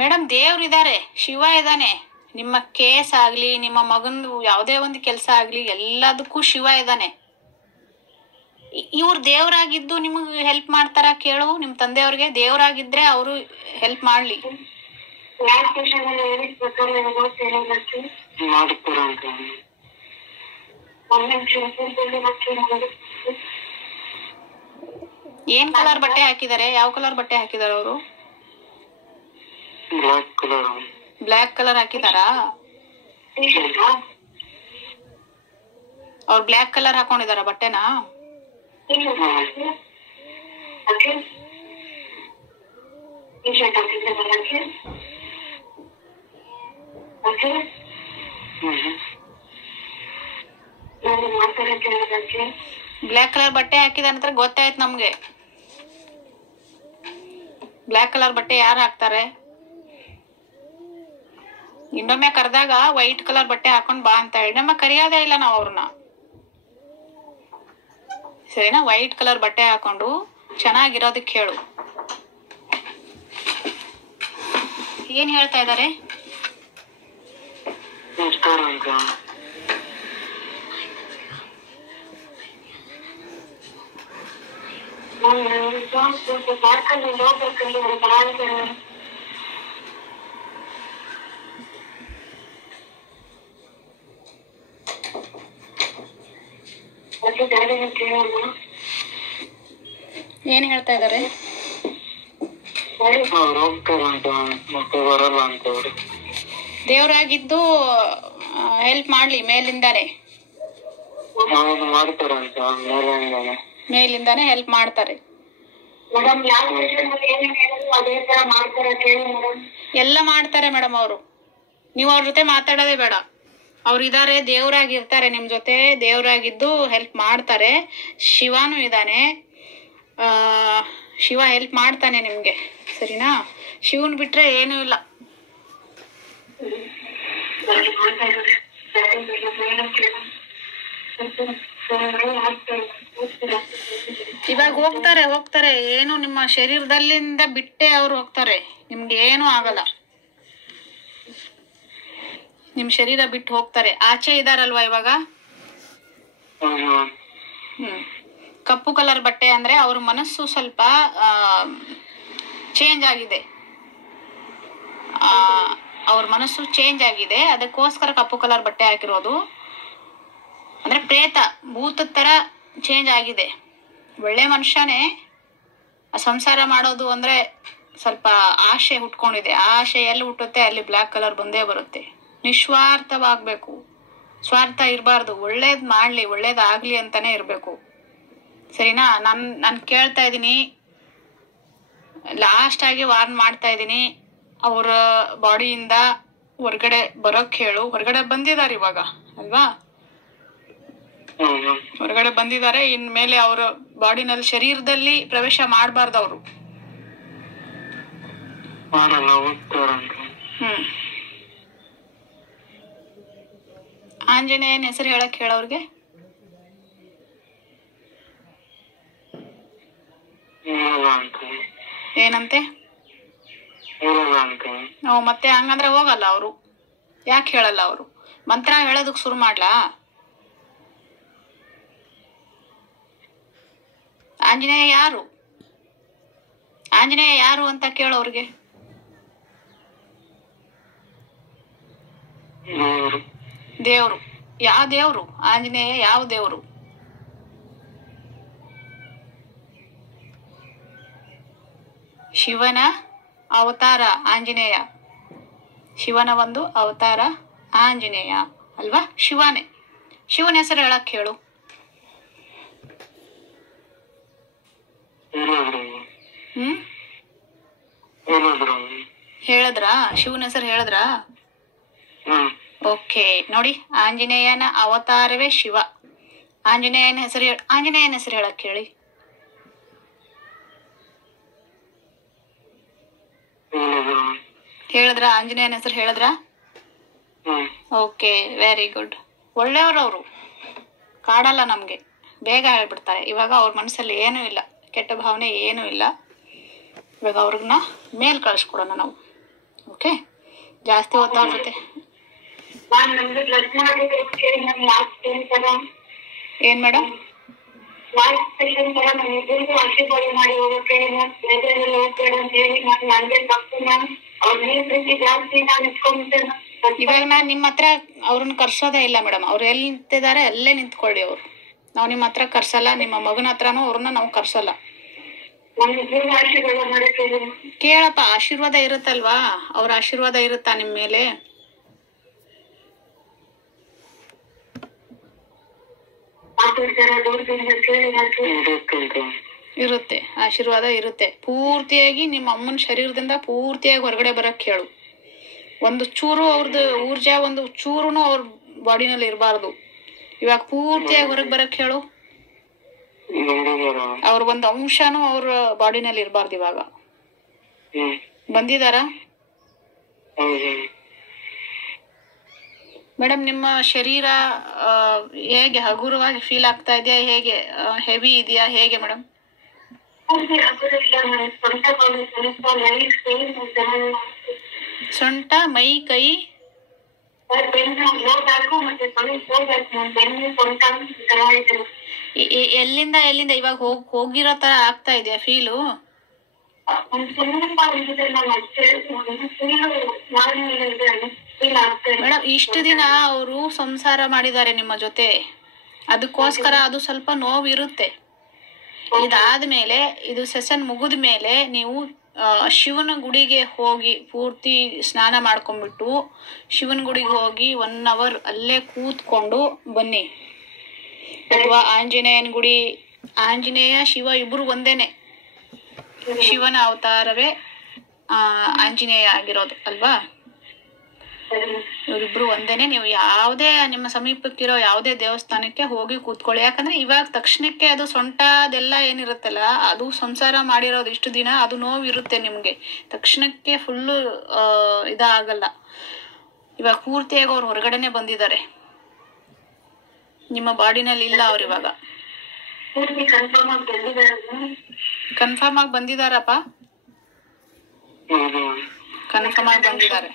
ಮೇಡಮ್, ದೇವ್ರು ಇದಾರೆ, ಶಿವ ಇದಾನೆ. ನಿಮ್ಮ ಕೇಸ್ ಆಗ್ಲಿ, ನಿಮ್ಮ ಮಗಂದು ಯಾವುದೇ ಒಂದು ಕೆಲಸ ಆಗ್ಲಿ, ಎಲ್ಲದಕ್ಕೂ ಶಿವ ಇದಾನೆ. ಇವ್ರು ದೇವ್ರಾಗಿದ್ದು ನಿಮಗ್ ಹೆಲ್ಪ್ ಮಾಡ್ತಾರ ಕೇಳು? ನಿಮ್ ತಂದೆಯವ್ರಿಗೆ ದೇವ್ರಾಗಿದ್ರೆ ಅವರು ಹೆಲ್ಪ್ ಮಾಡ್ಲಿ. ಏನ್ ಕಲರ್ ಬಟ್ಟೆ ಹಾಕಿದಾರೆ? ಯಾವ ಕಲರ್ ಬಟ್ಟೆ ಹಾಕಿದಾರೆ ಅವರು? ಬ್ಲ್ಯಾಕ್ ಕಲರ್ ಹಾಕಿದಾರಾ? ಅವ್ರು ಬ್ಲ್ಯಾಕ್ ಕಲರ್ ಹಾಕೊಂಡಿದಾರ ಬಟ್ಟೆನಾ? ಬ್ಲ್ಯಾಕ್ ಕಲರ್ ಬಟ್ಟೆ ಹಾಕಿದ ನಂತರ ಗೊತ್ತಾಯ್ತು ನಮ್ಗೆ. ಬ್ಲ್ಯಾಕ್ ಕಲರ್ ಬಟ್ಟೆ ಯಾರು ಹಾಕ್ತಾರೆ? ಇನ್ನೊಮ್ಮೆ ಕರೆದಾಗ ವೈಟ್ ಕಲರ್ ಬಟ್ಟೆ ಹಾಕೊಂಡ್ ಬಾ ಅಂತ ಹೇಳಿ. ನಮ್ಮ ಕರೆಯೋದೇ ಇಲ್ಲ ನಾವು ಅವ್ರನ್ನ. ಸರಿನಾ? ವೈಟ್ ಕಲರ್ ಬಟ್ಟೆ ಹಾಕೊಂಡು ಚೆನ್ನಾಗಿರೋದಕ್ಕೆ ಹೇಳು. ಏನ್ ಹೇಳ್ತಾ ಇದ್ದಾರೆ? ಏನ್ ಹೇಳ್ತಾ ಇದ್ದಾರೆ? ದೇವರಾಗಿದ್ದು ಹೆಲ್ಪ್ ಮಾಡ್ಲಿ ಮೇಲಿಂದಾನೆ, ಮೇಲಿಂದಾನೆ ಹೆಲ್ಪ್ ಮಾಡ್ತಾರೆ. ಎಲ್ಲ ಮಾಡ್ತಾರೆ ಮೇಡಮ್ ಅವರು. ನೀವು ಅವ್ರ ಜೊತೆ ಮಾತಾಡೋದೇ ಬೇಡ. ಅವ್ರು ಇದಾರೆ, ದೇವರಾಗಿರ್ತಾರೆ ನಿಮ್ ಜೊತೆ, ದೇವರಾಗಿದ್ದು ಹೆಲ್ಪ್ ಮಾಡ್ತಾರೆ. ಶಿವನು ಇದ್ದಾನೆ, ಶಿವ ಹೆಲ್ಪ್ ಮಾಡ್ತಾನೆ ನಿಮ್ಗೆ. ಸರಿನಾ? ಶಿವನ್ ಬಿಟ್ರೆ ಏನೂ ಇಲ್ಲ. ಇವಾಗ ಹೋಗ್ತಾರೆ ಏನು ನಿಮ್ಮ ಶರೀರದಲ್ಲಿಂದ ಬಿಟ್ಟೆ ಅವ್ರು ಹೋಗ್ತಾರೆ. ನಿಮ್ಗೆ ಏನು ಆಗಲ್ಲ. ನಿಮ್ ಶರೀರ ಬಿಟ್ಟು ಹೋಗ್ತಾರೆ. ಆಚೆ ಇದಾರಲ್ವಾ ಇವಾಗ? ಕಪ್ಪು ಕಲರ್ ಬಟ್ಟೆ ಅಂದ್ರೆ ಅವ್ರ ಮನಸ್ಸು ಸ್ವಲ್ಪ ಚೇಂಜ್ ಆಗಿದೆ. ಅವ್ರ ಮನಸ್ಸು ಚೇಂಜ್ ಆಗಿದೆ, ಅದಕ್ಕೋಸ್ಕರ ಕಪ್ಪು ಕಲರ್ ಬಟ್ಟೆ ಹಾಕಿರೋದು. ಅಂದ್ರೆ ಪ್ರೇತ ಭೂತದ ತರ ಚೇಂಜ್ ಆಗಿದೆ. ಒಳ್ಳೆ ಮನುಷ್ಯನೇ. ಸಂಸಾರ ಮಾಡೋದು ಅಂದ್ರೆ ಸ್ವಲ್ಪ ಆಸೆ ಹುಟ್ಕೊಂಡಿದೆ. ಆಸೆ ಎಲ್ಲಿ ಹುಟ್ಟುತ್ತೆ ಅಲ್ಲಿ ಬ್ಲ್ಯಾಕ್ ಕಲರ್ ಬಂದೇ ಬರುತ್ತೆ. ನಿಸ್ವಾರ್ಥವಾಗ್ಬೇಕು, ಸ್ವಾರ್ಥ ಇರಬಾರ್ದು. ಒಳ್ಳೇದ್ ಮಾಡ್ಲಿ, ಒಳ್ಳೇದಾಗ್ಲಿ ಅಂತಾನೆ ಇರ್ಬೇಕು. ಸರಿನಾ? ನಾನು ಕೇಳ್ತಾ ಇದ್ದೀನಿ, ಲಾಸ್ಟ್ ಆಗಿ ವಾರ್ನ್ ಮಾಡ್ತಾ ಇದ್ದೀನಿ. ಅವ್ರ ಬಾಡಿಯಿಂದ ಹೊರಗಡೆ ಬರೋಕ್ ಹೇಳು. ಹೊರಗಡೆ ಬಂದಿದ್ದಾರೆ ಇವಾಗ ಅಲ್ವಾ? ಹೊರಗಡೆ ಬಂದಿದ್ದಾರೆ. ಇನ್ಮೇಲೆ ಅವ್ರ ಬಾಡಿನಲ್ಲಿ ಶರೀರದಲ್ಲಿ ಪ್ರವೇಶ ಮಾಡಬಾರ್ದು ಅವರು. ಆಂಜನೇಯನ ಹೆಸರು ಹೇಳಕ್ ಹೇಳವ್ರಿಗೆ. ಏನಂತೆ? ಮತ್ತೆ ಹಂಗಂದ್ರೆ ಹೋಗಲ್ಲ ಅವರು. ಯಾಕೆ ಹೇಳಲ್ಲ ಅವರು? ಮಂತ್ರ ಹೇಳೋದಕ್ ಶುರು ಮಾಡ್ಲಾ? ಆಂಜನೇಯ ಯಾರು? ಆಂಜನೇಯ ಯಾರು ಅಂತ ಕೇಳೋರ್ಗೆ. ದೇವ್ರು. ಯಾವ ದೇವ್ರು? ಆಂಜನೇಯ ಯಾವ ದೇವ್ರು? ಶಿವನ ಅವತಾರ ಆಂಜನೇಯ. ಶಿವನ ಒಂದು ಅವತಾರ ಆಂಜನೇಯ ಅಲ್ವಾ? ಶಿವನೇ. ಶಿವನ ಹೆಸರು ಹೇಳಕ್ ಹೇಳು. ಹೇಳಿದ್ರಾ? ಶಿವನ ಹೆಸರು ಹೇಳಿದ್ರಾ? ಓಕೆ, ನೋಡಿ, ಆಂಜನೇಯನ ಅವತಾರವೇ ಶಿವ. ಆಂಜನೇಯನ ಹೆಸರು ಹೇಳಕ್ ಹೇಳಿ. ಹೇಳಿದ್ರ? ಆಂಜನೇಯನ ಹೆಸರು ಹೇಳಿದ್ರ? Okay, very good. ಒಳ್ಳೆಯವ್ರವ್ರು, ಕಾಡಲ್ಲ ನಮ್ಗೆ, ಬೇಗ ಹೇಳ್ಬಿಡ್ತಾರೆ. ಇವಾಗ ಅವ್ರ ಮನಸ್ಸಲ್ಲಿ ಏನೂ ಇಲ್ಲ, ಕೆಟ್ಟ ಭಾವನೆ ಏನೂ ಇಲ್ಲ. ಇವಾಗ ಅವ್ರನ್ನ ಮೇಲ್ ಕಳಿಸ್ಕೊಡೋಣ ನಾವು. ಓಕೆ, ಜಾಸ್ತಿ ಹೊತ್ತು ಅವ್ರ ಜೊತೆ. ಏನ್ ಮೇಡಮ್? ಇವಾಗ ನಾನ್ ನಿಮ್ ಹತ್ರ ಅವ್ರನ್ನ ಕರ್ಸೋದೇ ಇಲ್ಲ ಮೇಡಮ್. ಅವ್ರು ಎಲ್ಲಿ ನಿಂತಿದ್ದಾರೆ ಅಲ್ಲೇ ನಿಂತ್ಕೊಳ್ಳಿ. ಅವ್ರು, ನಾವ್ ನಿಮ್ ಹತ್ರ ಕರ್ಸಲ್ಲ. ನಿಮ್ಮ ಮಗನ ಹತ್ರನೂ ಅವ್ರನ್ನ ನಾವು ಕರ್ಸಲ್ಲ. ಕೇಳಪ್ಪ, ಆಶೀರ್ವಾದ ಇರುತ್ತಲ್ವಾ? ಅವ್ರ ಆಶೀರ್ವಾದ ಇರುತ್ತಾ ನಿಮ್ ಮೇಲೆ? ಇರುತ್ತೆ, ಆಶೀರ್ವಾದ ಇರುತ್ತೆ. ಪೂರ್ತಿಯಾಗಿ ನಿಮ್ಮ ಅಮ್ಮನ ಶರೀರದಿಂದ ಪೂರ್ತಿಯಾಗಿ ಹೊರಗಡೆ ಬರಕ್ ಹೇಳು. ಒಂದು ಚೂರು ಅವ್ರದ್ದು ಊರ್ಜಾ ಒಂದು ಚೂರುನು ಅವ್ರ ಬಾಡಿನಲ್ಲಿ ಇರಬಾರ್ದು. ಇವಾಗ ಪೂರ್ತಿಯಾಗಿ ಹೊರಗೆ ಬರಕ್ ಹೇಳು. ಅವ್ರ ಒಂದು ಅಂಶನೂ ಅವ್ರ ಬಾಡಿನಲ್ಲಿ ಇರಬಾರ್ದು. ಇವಾಗ ಬಂದಿದಾರ? ಮೇಡಮ್ ನಿಮ್ಮ ಶರೀರ ಹೇಗೆ ಹಗುರವಾಗಿ ಫೀಲ್ ಆಗ್ತಾ ಇದೆಯಾ, ಹೇಗೆ ಹೆವಿ ಇದೆಯಾ, ಹೇಗೆ ಮೇಡಮ್? ಸೊಂಟ, ಮೈ, ಕೈ ಎಲ್ಲಿಂದ ಇವಾಗ ಹೋಗಿರೋ ತರ ಆಗ್ತಾ ಇದೆಯಾ ಫೀಲು? ಮೇಡಮ್ ಇಷ್ಟು ದಿನ ಅವರು ಸಂಸಾರ ಮಾಡಿದ್ದಾರೆ ನಿಮ್ಮ ಜೊತೆ, ಅದಕ್ಕೋಸ್ಕರ ಅದು ಸ್ವಲ್ಪ ನೋವು ಇರುತ್ತೆ. ಇದಾದ್ಮೇಲೆ ಇದು ಸೆಷನ್ ಮುಗಿದ ಮೇಲೆ ನೀವು ಶಿವನ ಗುಡಿಗೆ ಹೋಗಿ ಪೂರ್ತಿ ಸ್ನಾನ ಮಾಡ್ಕೊಂಡ್ಬಿಟ್ಟು ಶಿವನ ಗುಡಿಗೆ ಹೋಗಿ 1 hour ಅಲ್ಲೇ ಕೂತ್ಕೊಂಡು ಬನ್ನಿ. ಅಥವಾ ಆಂಜನೇಯನ ಗುಡಿ, ಆಂಜನೇಯ ಶಿವ ಇಬ್ರು ಒಂದೇನೆ, ಶಿವನ ಅವತಾರವೇ ಆಂಜನೇಯ ಆಗಿರೋದು ಅಲ್ವಾ? ಇವರಿಬ್ರು ಒಂದೇನೆ. ನೀವು ಯಾವುದೇ ನಿಮ್ಮ ಸಮೀಪಕ್ಕಿರೋ ಯಾವುದೇ ದೇವಸ್ಥಾನಕ್ಕೆ ಹೋಗಿ ಕೂತ್ಕೊಳ್ಳಿ. ಯಾಕಂದ್ರೆ ಇವಾಗ ತಕ್ಷಣಕ್ಕೆ ಅದು ಸೊಂಟ ಅದೆಲ್ಲ ಏನಿರುತ್ತಲ್ಲ, ಅದು ಸಂಸಾರ ಮಾಡಿರೋದು ಇಷ್ಟು ದಿನ, ಅದು ನೋವಿರುತ್ತೆ ನಿಮ್ಗೆ. ತಕ್ಷಣಕ್ಕೆ ಫುಲ್ಲು ಇದಾಗಲ್ಲ. ಇವಾಗ ಪೂರ್ತಿಯಾಗಿ ಅವ್ರು ಹೊರಗಡೆನೆ ಬಂದಿದ್ದಾರೆ, ನಿಮ್ಮ ಬಾಡಿನಲ್ಲಿ ಇಲ್ಲ ಅವ್ರು ಇವಾಗ. ಕನ್ಫರ್ಮ್ ಆಗಿ ಬಂದಿದಾರಪ್ಪ, ಕನ್ಫರ್ಮ್ ಆಗಿ ಬಂದಿದ್ದಾರೆ.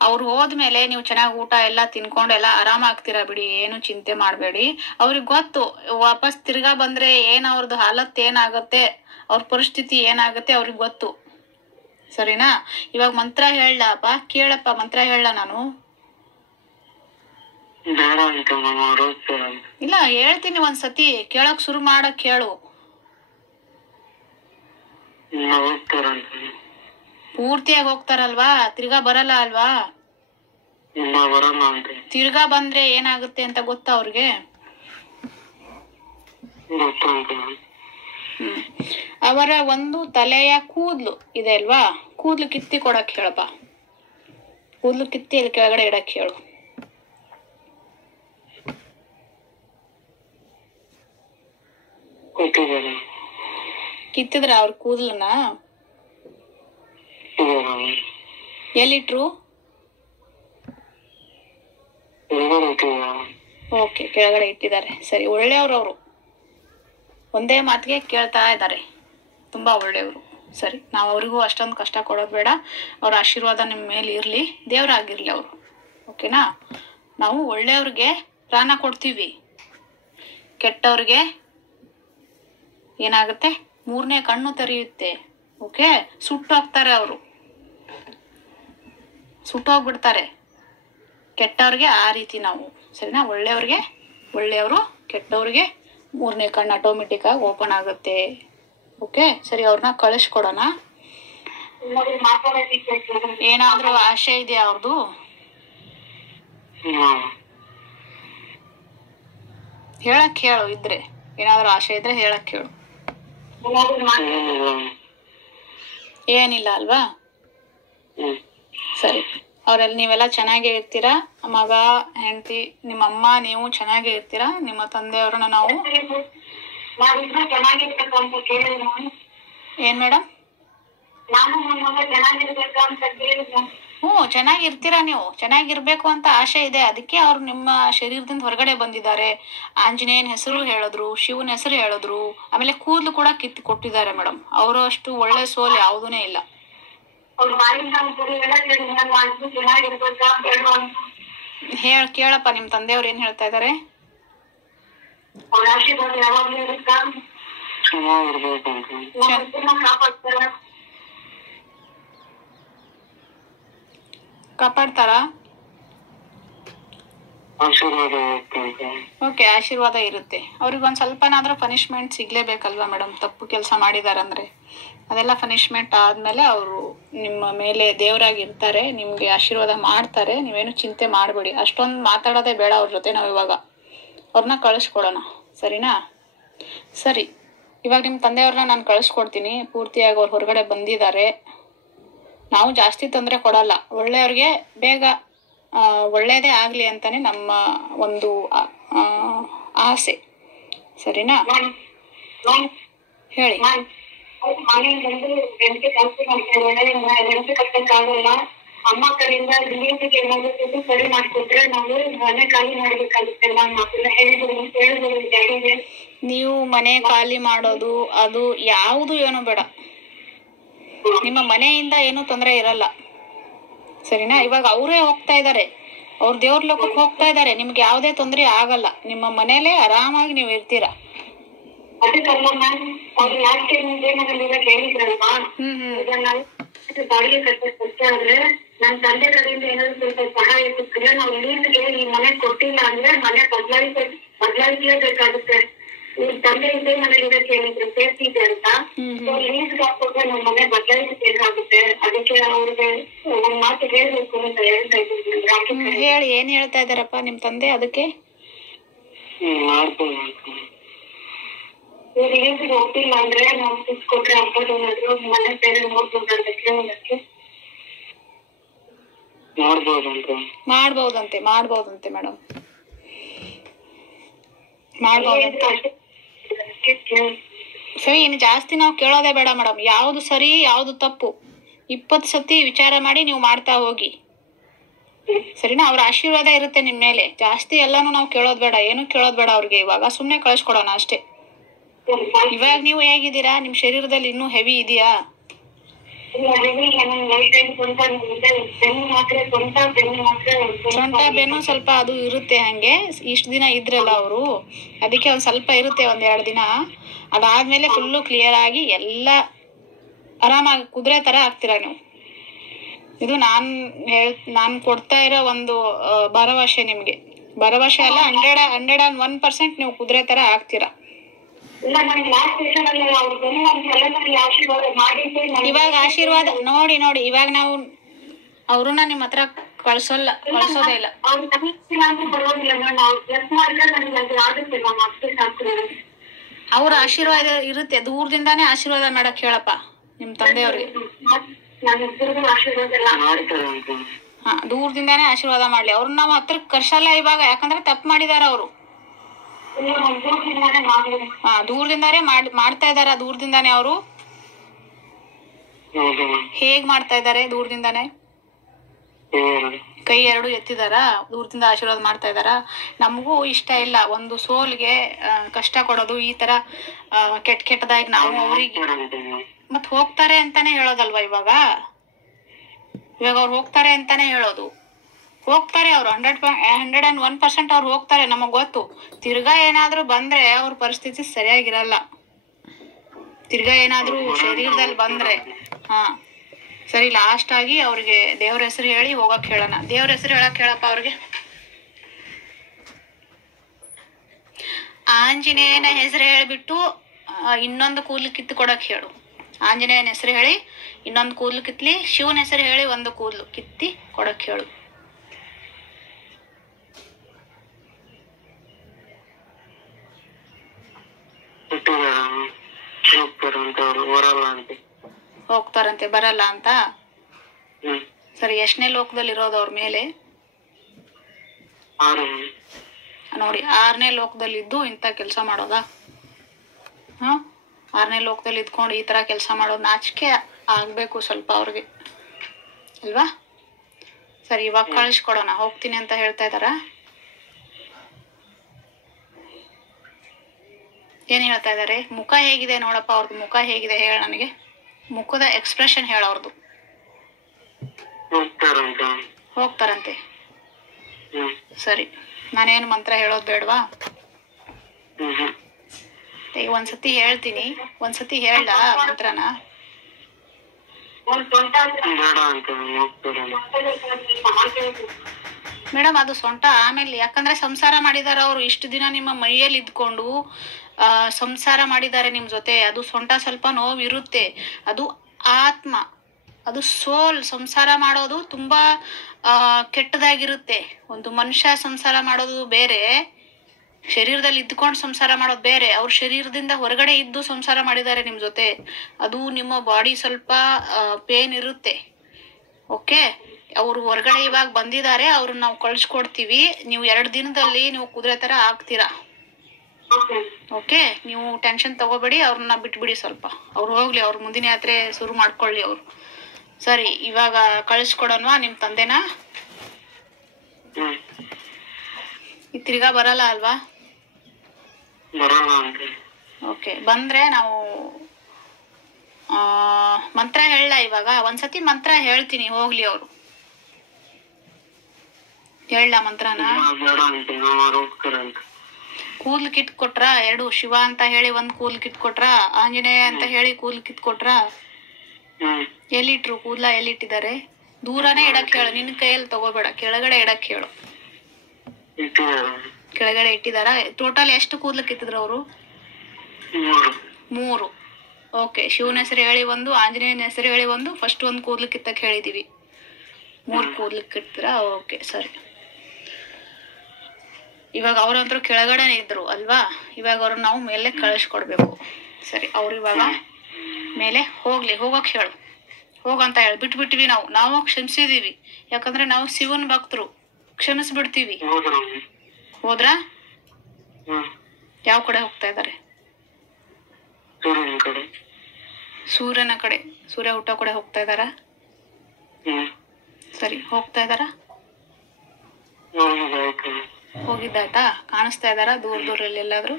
ಅವ್ರು ಹೋದ್ಮೇಲೆ ನೀವು ಚೆನ್ನಾಗಿ ಊಟ ಎಲ್ಲ ತಿನ್ಕೊಂಡು ಎಲ್ಲ ಆರಾಮಾಗ್ತೀರಾ ಬಿಡಿ, ಏನು ಚಿಂತೆ ಮಾಡಬೇಡಿ. ಅವ್ರಿಗೆ ಗೊತ್ತು ವಾಪಸ್ ತಿರ್ಗಾ ಬಂದ್ರೆ ಏನ್ ಅವ್ರದ್ದು ಹಾಲತ್ ಏನಾಗತ್ತೆ, ಅವ್ರ ಪರಿಸ್ಥಿತಿ ಏನಾಗತ್ತೆ ಅವ್ರಿಗೆ ಗೊತ್ತು. ಸರಿನಾ? ಇವಾಗ ಮಂತ್ರ ಹೇಳಪ್ಪ, ಕೇಳಪ್ಪ, ಮಂತ್ರ ಹೇಳ ನಾನು. ಇಲ್ಲ ಹೇಳ್ತೀನಿ, ಒಂದ್ಸತಿ ಕೇಳಕ್ ಶುರು ಮಾಡಕ್ ಹೇಳು. ಪೂರ್ತಿಯಾಗಿ ಹೋಗ್ತಾರಲ್ವಾ, ತಿರ್ಗಾ ಬರಲ್ಲ ಅಲ್ವಾ? ತಿರ್ಗಾ ಬಂದ್ರೆ ಏನಾಗುತ್ತೆ ಅಂತ ಗೊತ್ತಾ ಅವ್ರಿಗೆ? ಅವರ ಒಂದು ತಲೆಯ ಕೂದ್ಲು ಇದೆ ಅಲ್ವಾ, ಕೂದ್ಲು ಕಿತ್ತಿ ಕೊಡಕ್ ಹೇಳಪ್ಪ. ಕೂದ್ಲು ಕಿತ್ತಿ ಅಲ್ಲಿ ಕೆಳಗಡೆ ಇಡಕ್ ಹೇಳು. ಕಿತ್ತಿದ್ರ ಅವ್ರ ಕೂದ್ಲನ್ನ ಎಲ್ಲಿಟ್ರು? ಓಕೆ, ಕೆಳಗಡೆ ಇಟ್ಟಿದ್ದಾರೆ. ಸರಿ, ಒಳ್ಳೆಯವ್ರು ಅವರು, ಒಂದೇ ಮಾತಿಗೆ ಕೇಳ್ತಾ ಇದ್ದಾರೆ, ತುಂಬಾ ಒಳ್ಳೆಯವರು. ಸರಿ, ನಾವು ಅವ್ರಿಗೂ ಅಷ್ಟೊಂದು ಕಷ್ಟ ಕೊಡೋದು ಬೇಡ. ಅವ್ರ ಆಶೀರ್ವಾದ ನಿಮ್ಮ ಮೇಲೆ ಇರ್ಲಿ, ದೇವರಾಗಿರ್ಲಿ ಅವರು. ಓಕೆನಾ? ನಾವು ಒಳ್ಳೆಯವ್ರಿಗೆ ಪ್ರಾಣ ಕೊಡ್ತೀವಿ, ಕೆಟ್ಟವ್ರಿಗೆ ಏನಾಗುತ್ತೆ, 3ನೇ ಕಣ್ಣು ತೆರೆಯುತ್ತೆ. ಓಕೆ, ಸುಟ್ಟೋಗ್ತಾರೆ ಅವರು, ಸುಟ್ಟೋಗ್ಬಿಡ್ತಾರೆ. ಕೆಟ್ಟವ್ರಿಗೆ ಆ ರೀತಿ ನಾವು, ಸರಿನಾ? ಒಳ್ಳೆಯವ್ರಿಗೆ ಒಳ್ಳೆಯವರು, ಕೆಟ್ಟವ್ರಿಗೆ 3ನೇ ಕಣ್ಣು ಆಟೋಮೆಟಿಕ್ ಆಗಿ ಓಪನ್ ಆಗುತ್ತೆ. ಓಕೆ, ಸರಿ, ಅವ್ರನ್ನ ಕಳಿಸ್ಕೊಡೋಣ. ಏನಾದ್ರೂ ಆಶೆ ಇದೆಯಾ ಅವ್ರದ್ದು? ಹೇಳಕ್ ಹೇಳು, ಇದ್ರೆ ಏನಾದ್ರೂ ಆಶೆ ಇದ್ರೆ ಹೇಳಕ್ ಹೇಳು. ಏನಿಲ್ಲ ಅಲ್ವಾ? ಸರಿ, ಅವ್ರಲ್ಲಿ ನೀವೆಲ್ಲ ಚೆನ್ನಾಗೇ ಇರ್ತೀರಾ, ಮಗ, ಹೆಂಡತಿ, ನಿಮ್ಮ ಅಮ್ಮ, ನೀವು ಚೆನ್ನಾಗೇ ಇರ್ತೀರಾ. ನಿಮ್ಮ ತಂದೆಯವ್ರನ್ನ ನಾವು ಏನ್ ಮೇಡಮ್? ಚೆನ್ನಾಗಿರ್ತೀರಾ ನೀವು, ಚೆನ್ನಾಗಿರ್ಬೇಕು ಅಂತ ಆಸೆ ಇದೆ. ಅದಕ್ಕೆ ಅವ್ರು ನಿಮ್ಮ ಶರೀರದಿಂದ ಹೊರಗಡೆ ಬಂದಿದ್ದಾರೆ. ಆಂಜನೇಯನ ಹೆಸರು ಹೇಳಿದ್ರು, ಶಿವನ ಹೆಸರು ಹೇಳಿದ್ರು, ಆಮೇಲೆ ಕೂದಲು ಕೂಡ ಕಿತ್ತು ಕೊಟ್ಟಿದ್ದಾರೆ ಮೇಡಮ್. ಅವರು ಅಷ್ಟು ಒಳ್ಳೆ ಸೋಲ್ ಯಾವುದೂನೇ ಇಲ್ಲ. ಕೇಳಪ್ಪ, ನಿಮ್ ತಂದೆಯವ್ರು ಏನ್ ಹೇಳ್ತಾ ಇದಾರೆ? ಕಾಪಾಡ್ತಾರಾ? ಓಕೆ, ಆಶೀರ್ವಾದ ಇರುತ್ತೆ. ಅವ್ರಿಗೆ ಒಂದ್ ಸ್ವಲ್ಪನಾದ್ರೂ ಪನಿಷ್ಮೆಂಟ್ ಸಿಗ್ಲೇಬೇಕಲ್ವಾ ಮೇಡಮ್? ತಪ್ಪು ಕೆಲಸ ಮಾಡಿದಾರಂದ್ರೆ ಅದೆಲ್ಲ ಪನಿಷ್ಮೆಂಟ್ ಆದ್ಮೇಲೆ ಅವರು ನಿಮ್ಮ ಮೇಲೆ ದೇವರಾಗಿ ಇರ್ತಾರೆ, ನಿಮ್ಗೆ ಆಶೀರ್ವಾದ ಮಾಡ್ತಾರೆ. ನೀವೇನು ಚಿಂತೆ ಮಾಡಬೇಡಿ. ಅಷ್ಟೊಂದು ಮಾತಾಡೋದೇ ಬೇಡ ಅವ್ರ ಜೊತೆ. ನಾವು ಇವಾಗ ಅವ್ರನ್ನ ಕಳಿಸ್ಕೊಡೋಣ, ಸರಿನಾ? ಸರಿ, ಇವಾಗ ನಿಮ್ಮ ತಂದೆಯವ್ರನ್ನ ನಾನು ಕಳಿಸ್ಕೊಡ್ತೀನಿ. ಪೂರ್ತಿಯಾಗಿ ಅವ್ರು ಹೊರಗಡೆ ಬಂದಿದ್ದಾರೆ. ನಾವು ಜಾಸ್ತಿ ತೊಂದರೆ ಕೊಡಲ್ಲ, ಒಳ್ಳೆಯವ್ರಿಗೆ ಬೇಗ ಒಳ್ಳೇದೇ ಆಗ್ಲಿ ಅಂತಾನೆ ನಮ್ಮ ಒಂದು ಆಸೆ, ಸರಿನಾ? ಹೇಳಿ. ಅಮ್ಮ ಕಡೆಯಿಂದ ರಿಲೇಟಿವ್ಗೆ ಏನಾದ್ರು ಸರಿ ಮಾಡ್ಕೊಟ್ರೆ ನಾವು ಮನೆ ಖಾಲಿ ಮಾಡ್ಬೇಕಾಗುತ್ತೆ ಮ್ಯಾಮ್. ಅದನ್ನ ಹೇಳಿದ್ರು ಡ್ಯಾಡಿಗೆ. ನೀವು ಮನೆ ಖಾಲಿ ಮಾಡೋದು ಅದು ಯಾವುದು ಏನು ಬೇಡ. ನಿಮ್ಮ ಮನೆಯಿಂದ ಏನು ತೊಂದರೆ ಇರಲ್ಲ, ಸರಿನಾ? ಇವಾಗ ಅವರೇ ಹೋಗ್ತಾ ಇದ್ದಾರೆ, ಅವ್ರ ದೇವ್ರ ಲೋಕಕ್ಕೆ ಹೋಗ್ತಾ ಇದ್ದಾರೆ, ನಿಮ್ಗೆ ಯಾವುದೇ ತೊಂದರೆ ಆಗಲ್ಲ. ನಿಮ್ಮ ಮನೇಲೆ ಆರಾಮಾಗಿ ನೀವು ಇರ್ತೀರಾ. ಅದಕ್ಕಲ್ಲ ಮ್ಯಾಮ್, ಅವ್ರು ಯಾಕೆ ನಿಮ್ಗೆ ಹೇಳಿದ್ರಲ್ವಾ, ಈಗ ನಾವು ಬಾಡಿಗೆ ಕಟ್ಟ ಆದ್ರೆ ನನ್ ತಂದೆ ಕಡೆಯಿಂದ ಏನಾದ್ರು ಸ್ವಲ್ಪ ಸಹಾಯ ಸಿಕ್ಕಿದ್ರೆ ನಾವು ಲೀಸ್ಗೆ ಈ ಮನೆ ಕೊಟ್ಟಿಲ್ಲ ಅಂದ್ರೆ ಮನೆ ಬದಲಾಯಿಸಲೇಬೇಕಾಗುತ್ತೆ. ಈ ತಂದೆ ಇದ್ದೇ ಮನೇಲಿ ಇರಕ್ಕೆ ಹೇಳಿದ್ರು, ಸೇಫ್ಟಿ ಇದೆ ಅಂತ. ಲೀಸ್ಗೆ ಹಾಕೊಟ್ರೆ ನಮ್ಮ ಮನೆ ಬದಲಾಯಿಸಬೇಕಾಗುತ್ತೆ. ಅದಕ್ಕೆ ಅವ್ರಿಗೆ ಒಂದ್ ಮಾತು ಹೇಳ್ಬೇಕು ಅಂತ ಹೇಳ್ತಾ ಇದ್ದೀನಿ. ಹೇಳಿ, ಏನ್ ಹೇಳ್ತಾ ಇದಾರಪ್ಪ ನಿಮ್ ತಂದೆ? ಅದಕ್ಕೆ ಲೀಸ್ಗೆ ಹೋಗ್ತಿಲ್ಲ ಅಂದ್ರೆ ನಾವು ಫಿಕ್ಸ್ ಕೊಟ್ರೆ ಹಬ್ಬದ ಏನಾದ್ರು ಮನೆ ಬೇರೆ ನೋಡ್ಬೋದಂತ ಕೇಳೋದಕ್ಕೆ ಮಾಡ್ಬೋದಂತೆ ಮೇಡಮ್, ಮಾಡ್ಬೋದಂತೆ. ಸರಿ, ಇನ್ನು ಜಾಸ್ತಿ ನಾವು ಕೇಳೋದೇ ಬೇಡ ಮೇಡಮ್. ಯಾವ್ದು ಸರಿ ಯಾವ್ದು ತಪ್ಪು 20 ಸತಿ ವಿಚಾರ ಮಾಡಿ ನೀವು ಮಾಡ್ತಾ ಹೋಗಿ, ಸರಿನಾ? ಅವ್ರ ಆಶೀರ್ವಾದ ಇರುತ್ತೆ ನಿಮ್ ಮೇಲೆ. ಜಾಸ್ತಿ ಎಲ್ಲಾನು ನಾವು ಕೇಳೋದ್ ಬೇಡ, ಏನು ಕೇಳೋದ್ ಬೇಡ ಅವ್ರಿಗೆ. ಇವಾಗ ಸುಮ್ನೆ ಕಳ್ಸ್ಕೊಡೋಣ ಅಷ್ಟೇ. ಇವಾಗ ನೀವು ಹೇಗಿದ್ದೀರಾ? ನಿಮ್ ಶರೀರದಲ್ಲಿ ಇನ್ನೂ ಹೆವಿ ಇದೆಯಾ? ಸೊಂಟ ಬೆನ್ನು ಸ್ವಲ್ಪ ಅದು ಇರುತ್ತೆ, ಹಂಗೆ ಇಷ್ಟ ದಿನ ಇದ್ರಲ್ಲ ಅವರು, ಅದಕ್ಕೆ ಒಂದ್ ಸ್ವಲ್ಪ ಇರುತ್ತೆ, 1-2 ದಿನ. ಅದಾದ್ಮೇಲೆ ಫುಲ್ಲು ಕ್ಲಿಯರ್ ಆಗಿ ಎಲ್ಲ ಆರಾಮಾಗಿ ಕುದುರೆ ತರ ಆಗ್ತೀರಾ ನೀವು. ಇದು ನಾನ್ ಕೊಡ್ತಾ ಇರೋ ಒಂದು ಭರವಸೆ ನಿಮ್ಗೆ. ಭರವಸೆ ಅಲ್ಲ, 101% ನೀವು ಕುದುರೆ ತರ ಆಗ್ತೀರಾ. ಇವಾಗ ಆಶೀರ್ವಾದ ನೋಡಿ, ಇವಾಗ ನಾವು ಅವ್ರನ್ನ ನಿಮ್ ಹತ್ರ ಕಳ್ಸೋದೇ ಇಲ್ಲ. ಅವ್ರ ಆಶೀರ್ವಾದ ಇರುತ್ತೆ, ದೂರದಿಂದಾನೇ ಆಶೀರ್ವಾದ ಮಾಡಕ್ ಹೇಳಪ್ಪ ನಿಮ್ ತಂದೆಯವ್ರಿಗೆ. ದೂರದಿಂದಾನೇ ಆಶೀರ್ವಾದ ಮಾಡ್ಲಿ. ಅವ್ರನ್ನ ನಾವು ಹತ್ರಕ್ ಕರ್ಸಲ್ಲ ಇವಾಗ, ಯಾಕಂದ್ರೆ ತಪ್ಪು ಮಾಡಿದಾರ ಅವರು. ದೂರದಿಂದಾನೇ ಮಾಡ್ತಾ ಇದಾರ. ದೂರದಿಂದಾನೇ ಅವರು ಹೇಗ್ ಮಾಡ್ತಾ ಇದಾರೆ? ದೂರದಿಂದಾನೇ ಕೈ 2 ಎತ್ತಿದಾರ, ದೂರದಿಂದ ಆಶೀರ್ವಾದ ಮಾಡ್ತಾ ಇದಾರ. ನಮಗೂ ಇಷ್ಟ ಇಲ್ಲ ಒಂದು ಸೋಲ್ಗೆ ಕಷ್ಟ ಕೊಡೋದು, ಈ ತರ ಕೆಟ್ಟದಾಗಿ ನಾವು ಅವ್ರಿಗೆ. ಮತ್ ಹೋಗ್ತಾರೆ ಅಂತಾನೆ ಹೇಳೋದಲ್ವಾ ಇವಾಗ ಅವ್ರು ಹೋಗ್ತಾರೆ ಅಂತಾನೆ ಹೇಳೋದು. ಹೋಗ್ತಾರೆ ಅವ್ರು, 101% ಅವ್ರು ಹೋಗ್ತಾರೆ, ನಮಗ್ ಗೊತ್ತು. ತಿರ್ಗಾ ಏನಾದ್ರೂ ಬಂದ್ರೆ ಅವ್ರ ಪರಿಸ್ಥಿತಿ ಸರಿಯಾಗಿರಲ್ಲ. ತಿರ್ಗಾ ಏನಾದ್ರೂ ಶರೀರದಲ್ಲಿ ಬಂದ್ರೆ ಸರಿ, ಲಾಸ್ಟ್ ಆಗಿ ಅವ್ರಿಗೆ ದೇವ್ರ ಹೆಸರು ಹೇಳಿ ಹೋಗಕ್ ಹೇಳೋಣ. ದೇವ್ರ ಹೆಸರು ಹೇಳಕ್ ಹೇಳಪ್ಪ ಅವ್ರಿಗೆ. ಆಂಜನೇಯನ ಹೆಸರು ಹೇಳ್ಬಿಟ್ಟು ಇನ್ನೊಂದು ಕೂದಲು ಕಿತ್ತು ಕೊಡಕ್ ಹೇಳು. ಆಂಜನೇಯನ ಹೆಸರು ಹೇಳಿ ಇನ್ನೊಂದು ಕೂದಲು ಕಿತ್ಲಿ, ಶಿವನ ಹೆಸರು ಹೇಳಿ ಒಂದು ಕೂದಲು ಕಿತ್ತಿ ಕೊಡಕ್ ಹೇಳು. ಹೋಗ್ತಾರಂತೆ, ಬರಲ್ಲ ಅಂತ. ಸರಿ, ಎಷ್ಟನೇ ಲೋಕದಲ್ಲಿ ಇರೋದು ಅವ್ರ ಮೇಲೆ? ನೋಡಿ, 6ನೇ ಲೋಕದಲ್ಲಿ ಇದ್ದು ಇಂಥ ಕೆಲಸ ಮಾಡೋದಾ? 6ನೇ ಲೋಕದಲ್ಲಿ ಇದ್ಕೊಂಡು ಈ ತರ ಕೆಲಸ ಮಾಡೋದು ನಾಚಿಕೆ ಆಗ್ಬೇಕು ಸ್ವಲ್ಪ ಅವ್ರಿಗೆ, ಅಲ್ವಾ? ಸರಿ, ಇವಾಗ ಕಳಿಸ್ಕೊಡೋಣ. ಹೋಗ್ತೀನಿ ಅಂತ ಹೇಳ್ತಾ ಇದಾರ. ಏನ್ ಹೇಳ್ತಾ ಇದಾರೆ? ಮುಖ ಹೇಗಿದೆ ನೋಡಪ್ಪ ಅವ್ರದ್ದು. ಮುಖ ಹೇಗಿದೆ ಹೇಳ ನನಗೆ. ಮುಖದ ಎಕ್ಸ್ಪ್ರೆಷನ್ ಹೇಳ ಅವ್ರದ್ದು. ಹೋಗ್ತಾರಂತೆ. ಸರಿ, ನಾನೇನು ಮಂತ್ರ ಹೇಳೋದ್ ಬೇಡವಾ? ಈಗ ಒಂದ್ಸತಿ ಹೇಳ್ತೀನಿ, ಒಂದ್ಸತಿ ಹೇಳ ಮಂತ್ರನ. ಮೇಡಮ್, ಅದು ಸೊಂಟ ಆಮೇಲೆ, ಯಾಕಂದ್ರೆ ಸಂಸಾರ ಮಾಡಿದಾರ ಅವ್ರು. ಇಷ್ಟು ದಿನ ನಿಮ್ಮ ಮೈಯಲ್ಲಿ ಇದ್ಕೊಂಡು ಸಂಸಾರ ಮಾಡಿದ್ದಾರೆ ನಿಮ್ ಜೊತೆ. ಅದು ಸೊಂಟ ಸ್ವಲ್ಪ ನೋವು ಇರುತ್ತೆ. ಅದು ಆತ್ಮ, ಅದು ಸೋಲ್. ಸಂಸಾರ ಮಾಡೋದು ತುಂಬಾ ಕೆಟ್ಟದಾಗಿರುತ್ತೆ. ಒಂದು ಮನುಷ್ಯ ಸಂಸಾರ ಮಾಡೋದು ಬೇರೆ, ಶರೀರದಲ್ಲಿ ಇದ್ಕೊಂಡು ಸಂಸಾರ ಮಾಡೋದು ಬೇರೆ. ಅವ್ರ ಶರೀರದಿಂದ ಹೊರಗಡೆ ಇದ್ದು ಸಂಸಾರ ಮಾಡಿದ್ದಾರೆ ನಿಮ್ ಜೊತೆ. ಅದು ನಿಮ್ಮ ಬಾಡಿ ಸ್ವಲ್ಪ ಪೇನ್ ಇರುತ್ತೆ. ಓಕೆ, ಅವ್ರು ಹೊರಗಡೆ ಇವಾಗ ಬಂದಿದ್ದಾರೆ, ಅವ್ರನ್ನ ನಾವು ಕಳ್ಸ್ಕೊಡ್ತೀವಿ. ನೀವು 2 ದಿನದಲ್ಲಿ ನೀವು ಕುದುರೆ ತರ ಆಗ್ತೀರಾ. ಓಕೆ, ನೀವು ಟೆನ್ಷನ್ ತಗೋಬೇಡಿ, ಅವ್ರನ್ನ ಬಿಟ್ಬಿಡಿ ಸ್ವಲ್ಪ. ಅವ್ರು ಹೋಗ್ಲಿ, ಅವ್ರ ಮುಂದಿನ ಯಾತ್ರೆ ಶುರು ಮಾಡ್ಕೊಳ್ಳಿ ಅವ್ರು, ಸರಿ, ಇವಾಗ ಕಳಿಸ್ಕೊಡೋಣವಾ ನಿಮ್ಮ ತಂದೆನ? ತಿರ್ಗಾ ಬರಲ್ಲ ಅಲ್ವಾ? ಓಕೆ, ಬಂದ್ರೆ ನಾವು ಮಂತ್ರ ಹೇಳ. ಇವಾಗ ಒಂದ್ಸತಿ ಮಂತ್ರ ಹೇಳ್ತೀನಿ, ಹೋಗ್ಲಿ ಅವರು. ಹೇಳ ಮಂತ್ರನ. ಕೂದ್ಲು ಕಿತ್ಕೊಟ್ರ? 2 ಶಿವ ಅಂತ ಹೇಳಿ 1 ಕೂದ್ಲು ಕಿತ್ಕೊಟ್ರ, ಆಂಜನೇಯ ಅಂತ ಹೇಳಿ ಕೂದ್ಲು ಕಿತ್ಕೊಟ್ರ? ಎಲ್ಲಿಟ್ರು ಕೂದ್ಲ? ಎಲ್ಲಿಟ್ಟಿದ್ದಾರೆ? ದೂರನೇ ಇಡಕ್ ಹೇಳು, ನಿನ್ನ ಕೈಯಲ್ಲಿ ತಗೋಬೇಡ, ಕೆಳಗಡೆ ಇಡಕ್ ಹೇಳು. ಕೆಳಗಡೆ ಇಟ್ಟಿದಾರ? ಟೋಟಲ್ ಎಷ್ಟು ಕೂದ್ಲು ಕಿತ್ತಿದ್ರು ಅವರು? 3. ಓಕೆ, ಶಿವನ ಹೆಸರು ಹೇಳಿ 1, ಆಂಜನೇಯನ ಹೆಸರು ಹೇಳಿ 1, ಫಸ್ಟ್ 1 ಕೂದ್ಲು ಕಿತ್ತಕ್ ಹೇಳಿದೀವಿ. 3 ಕೂದ್ಲು ಕಿತ್ತಿರ? ಓಕೆ, ಸರಿ. ಇವಾಗ ಅವ್ರಂತರೂ ಕೆಳಗಡೆನೆ ಇದ್ರು ಅಲ್ವಾ? ಇವಾಗ ಅವ್ರನ್ನ ನಾವು ಮೇಲೆ ಕಳಿಸ್ಕೊಡ್ಬೇಕು. ಸರಿ, ಅವ್ರು ಇವಾಗ ಮೇಲೆ ಹೋಗಕ್ ಹೇಳು. ಹೋಗಂತ ಹೇಳಿ ಬಿಟ್ಬಿಟ್ಟಿವಿ. ನಾವು ಕ್ಷಮಿಸಿದೀವಿ, ಯಾಕಂದ್ರೆ ನಾವು ಶಿವನ್ ಭಕ್ತರು, ಕ್ಷಮಿಸ್ಬಿಡ್ತೀವಿ. ಹೋದ್ರ? ಯಾವ ಕಡೆ ಹೋಗ್ತಾ ಇದ್ದಾರೆ? ಸೂರ್ಯನ ಕಡೆ, ಸೂರ್ಯ ಹುಟ್ಟೋ ಕಡೆ ಹೋಗ್ತಾ ಇದಾರ? ಸರಿ, ಹೋಗ್ತಾ ಇದಾರ? ಹೋಗಿದ್ದಾಯ್ತಾ? ಕಾಣಿಸ್ತಾ ಇದಾರ ದೂರದಲ್ಲಿ ಎಲ್ಲಾದ್ರೂ?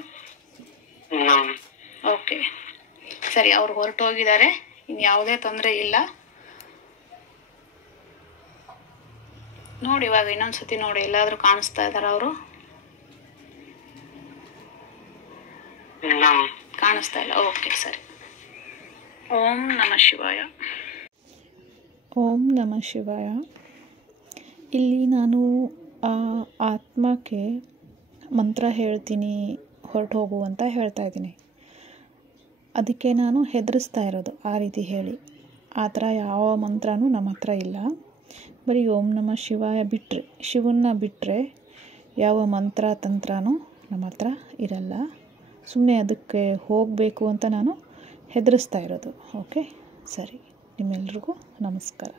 ಓಕೆ, ಸರಿ, ಅವ್ರು ಹೊರಟೋಗಿದ್ದಾರೆ. ಇನ್ ಯಾವುದೇ ತೊಂದರೆ ಇಲ್ಲ. ನೋಡಿ, ಇವಾಗ ಇನ್ನೊಂದ್ಸತಿ ನೋಡಿ, ಎಲ್ಲಾದ್ರೂ ಕಾಣಿಸ್ತಾ ಇದಾರ ಅವರು? ಕಾಣಿಸ್ತಾ ಇಲ್ಲ. ಓಕೆ, ಸರಿ. ಓಂ ನಮಃ ಶಿವಾಯ. ಓಂ ನಮಃ ಶಿವಾಯ. ಇಲ್ಲಿ ನಾನು ಆ ಆತ್ಮಕ್ಕೆ ಮಂತ್ರ ಹೇಳ್ತೀನಿ, ಹೊರಟು ಹೋಗು ಅಂತ ಹೇಳ್ತಾ ಇದ್ದೀನಿ. ಅದಕ್ಕೆ ನಾನು ಹೆದರಿಸ್ತಾ ಇರೋದು ಆ ರೀತಿ ಹೇಳಿ. ಆ ಥರ ಯಾವ ಮಂತ್ರನೂ ನಮ್ಮ ಹತ್ರ ಇಲ್ಲ. ಬರೀ ಓಂ ನಮಃ ಶಿವಾಯ ಬಿಟ್ಟರೆ, ಶಿವನ್ನ ಬಿಟ್ಟರೆ ಯಾವ ಮಂತ್ರ ತಂತ್ರನೂ ನಮ್ಮ ಹತ್ರ ಇರಲ್ಲ. ಸುಮ್ಮನೆ ಅದಕ್ಕೆ ಹೋಗಬೇಕು ಅಂತ ನಾನು ಹೆದರಿಸ್ತಾ ಇರೋದು. ಓಕೆ, ಸರಿ. ನಿಮ್ಮೆಲ್ರಿಗೂ ನಮಸ್ಕಾರ.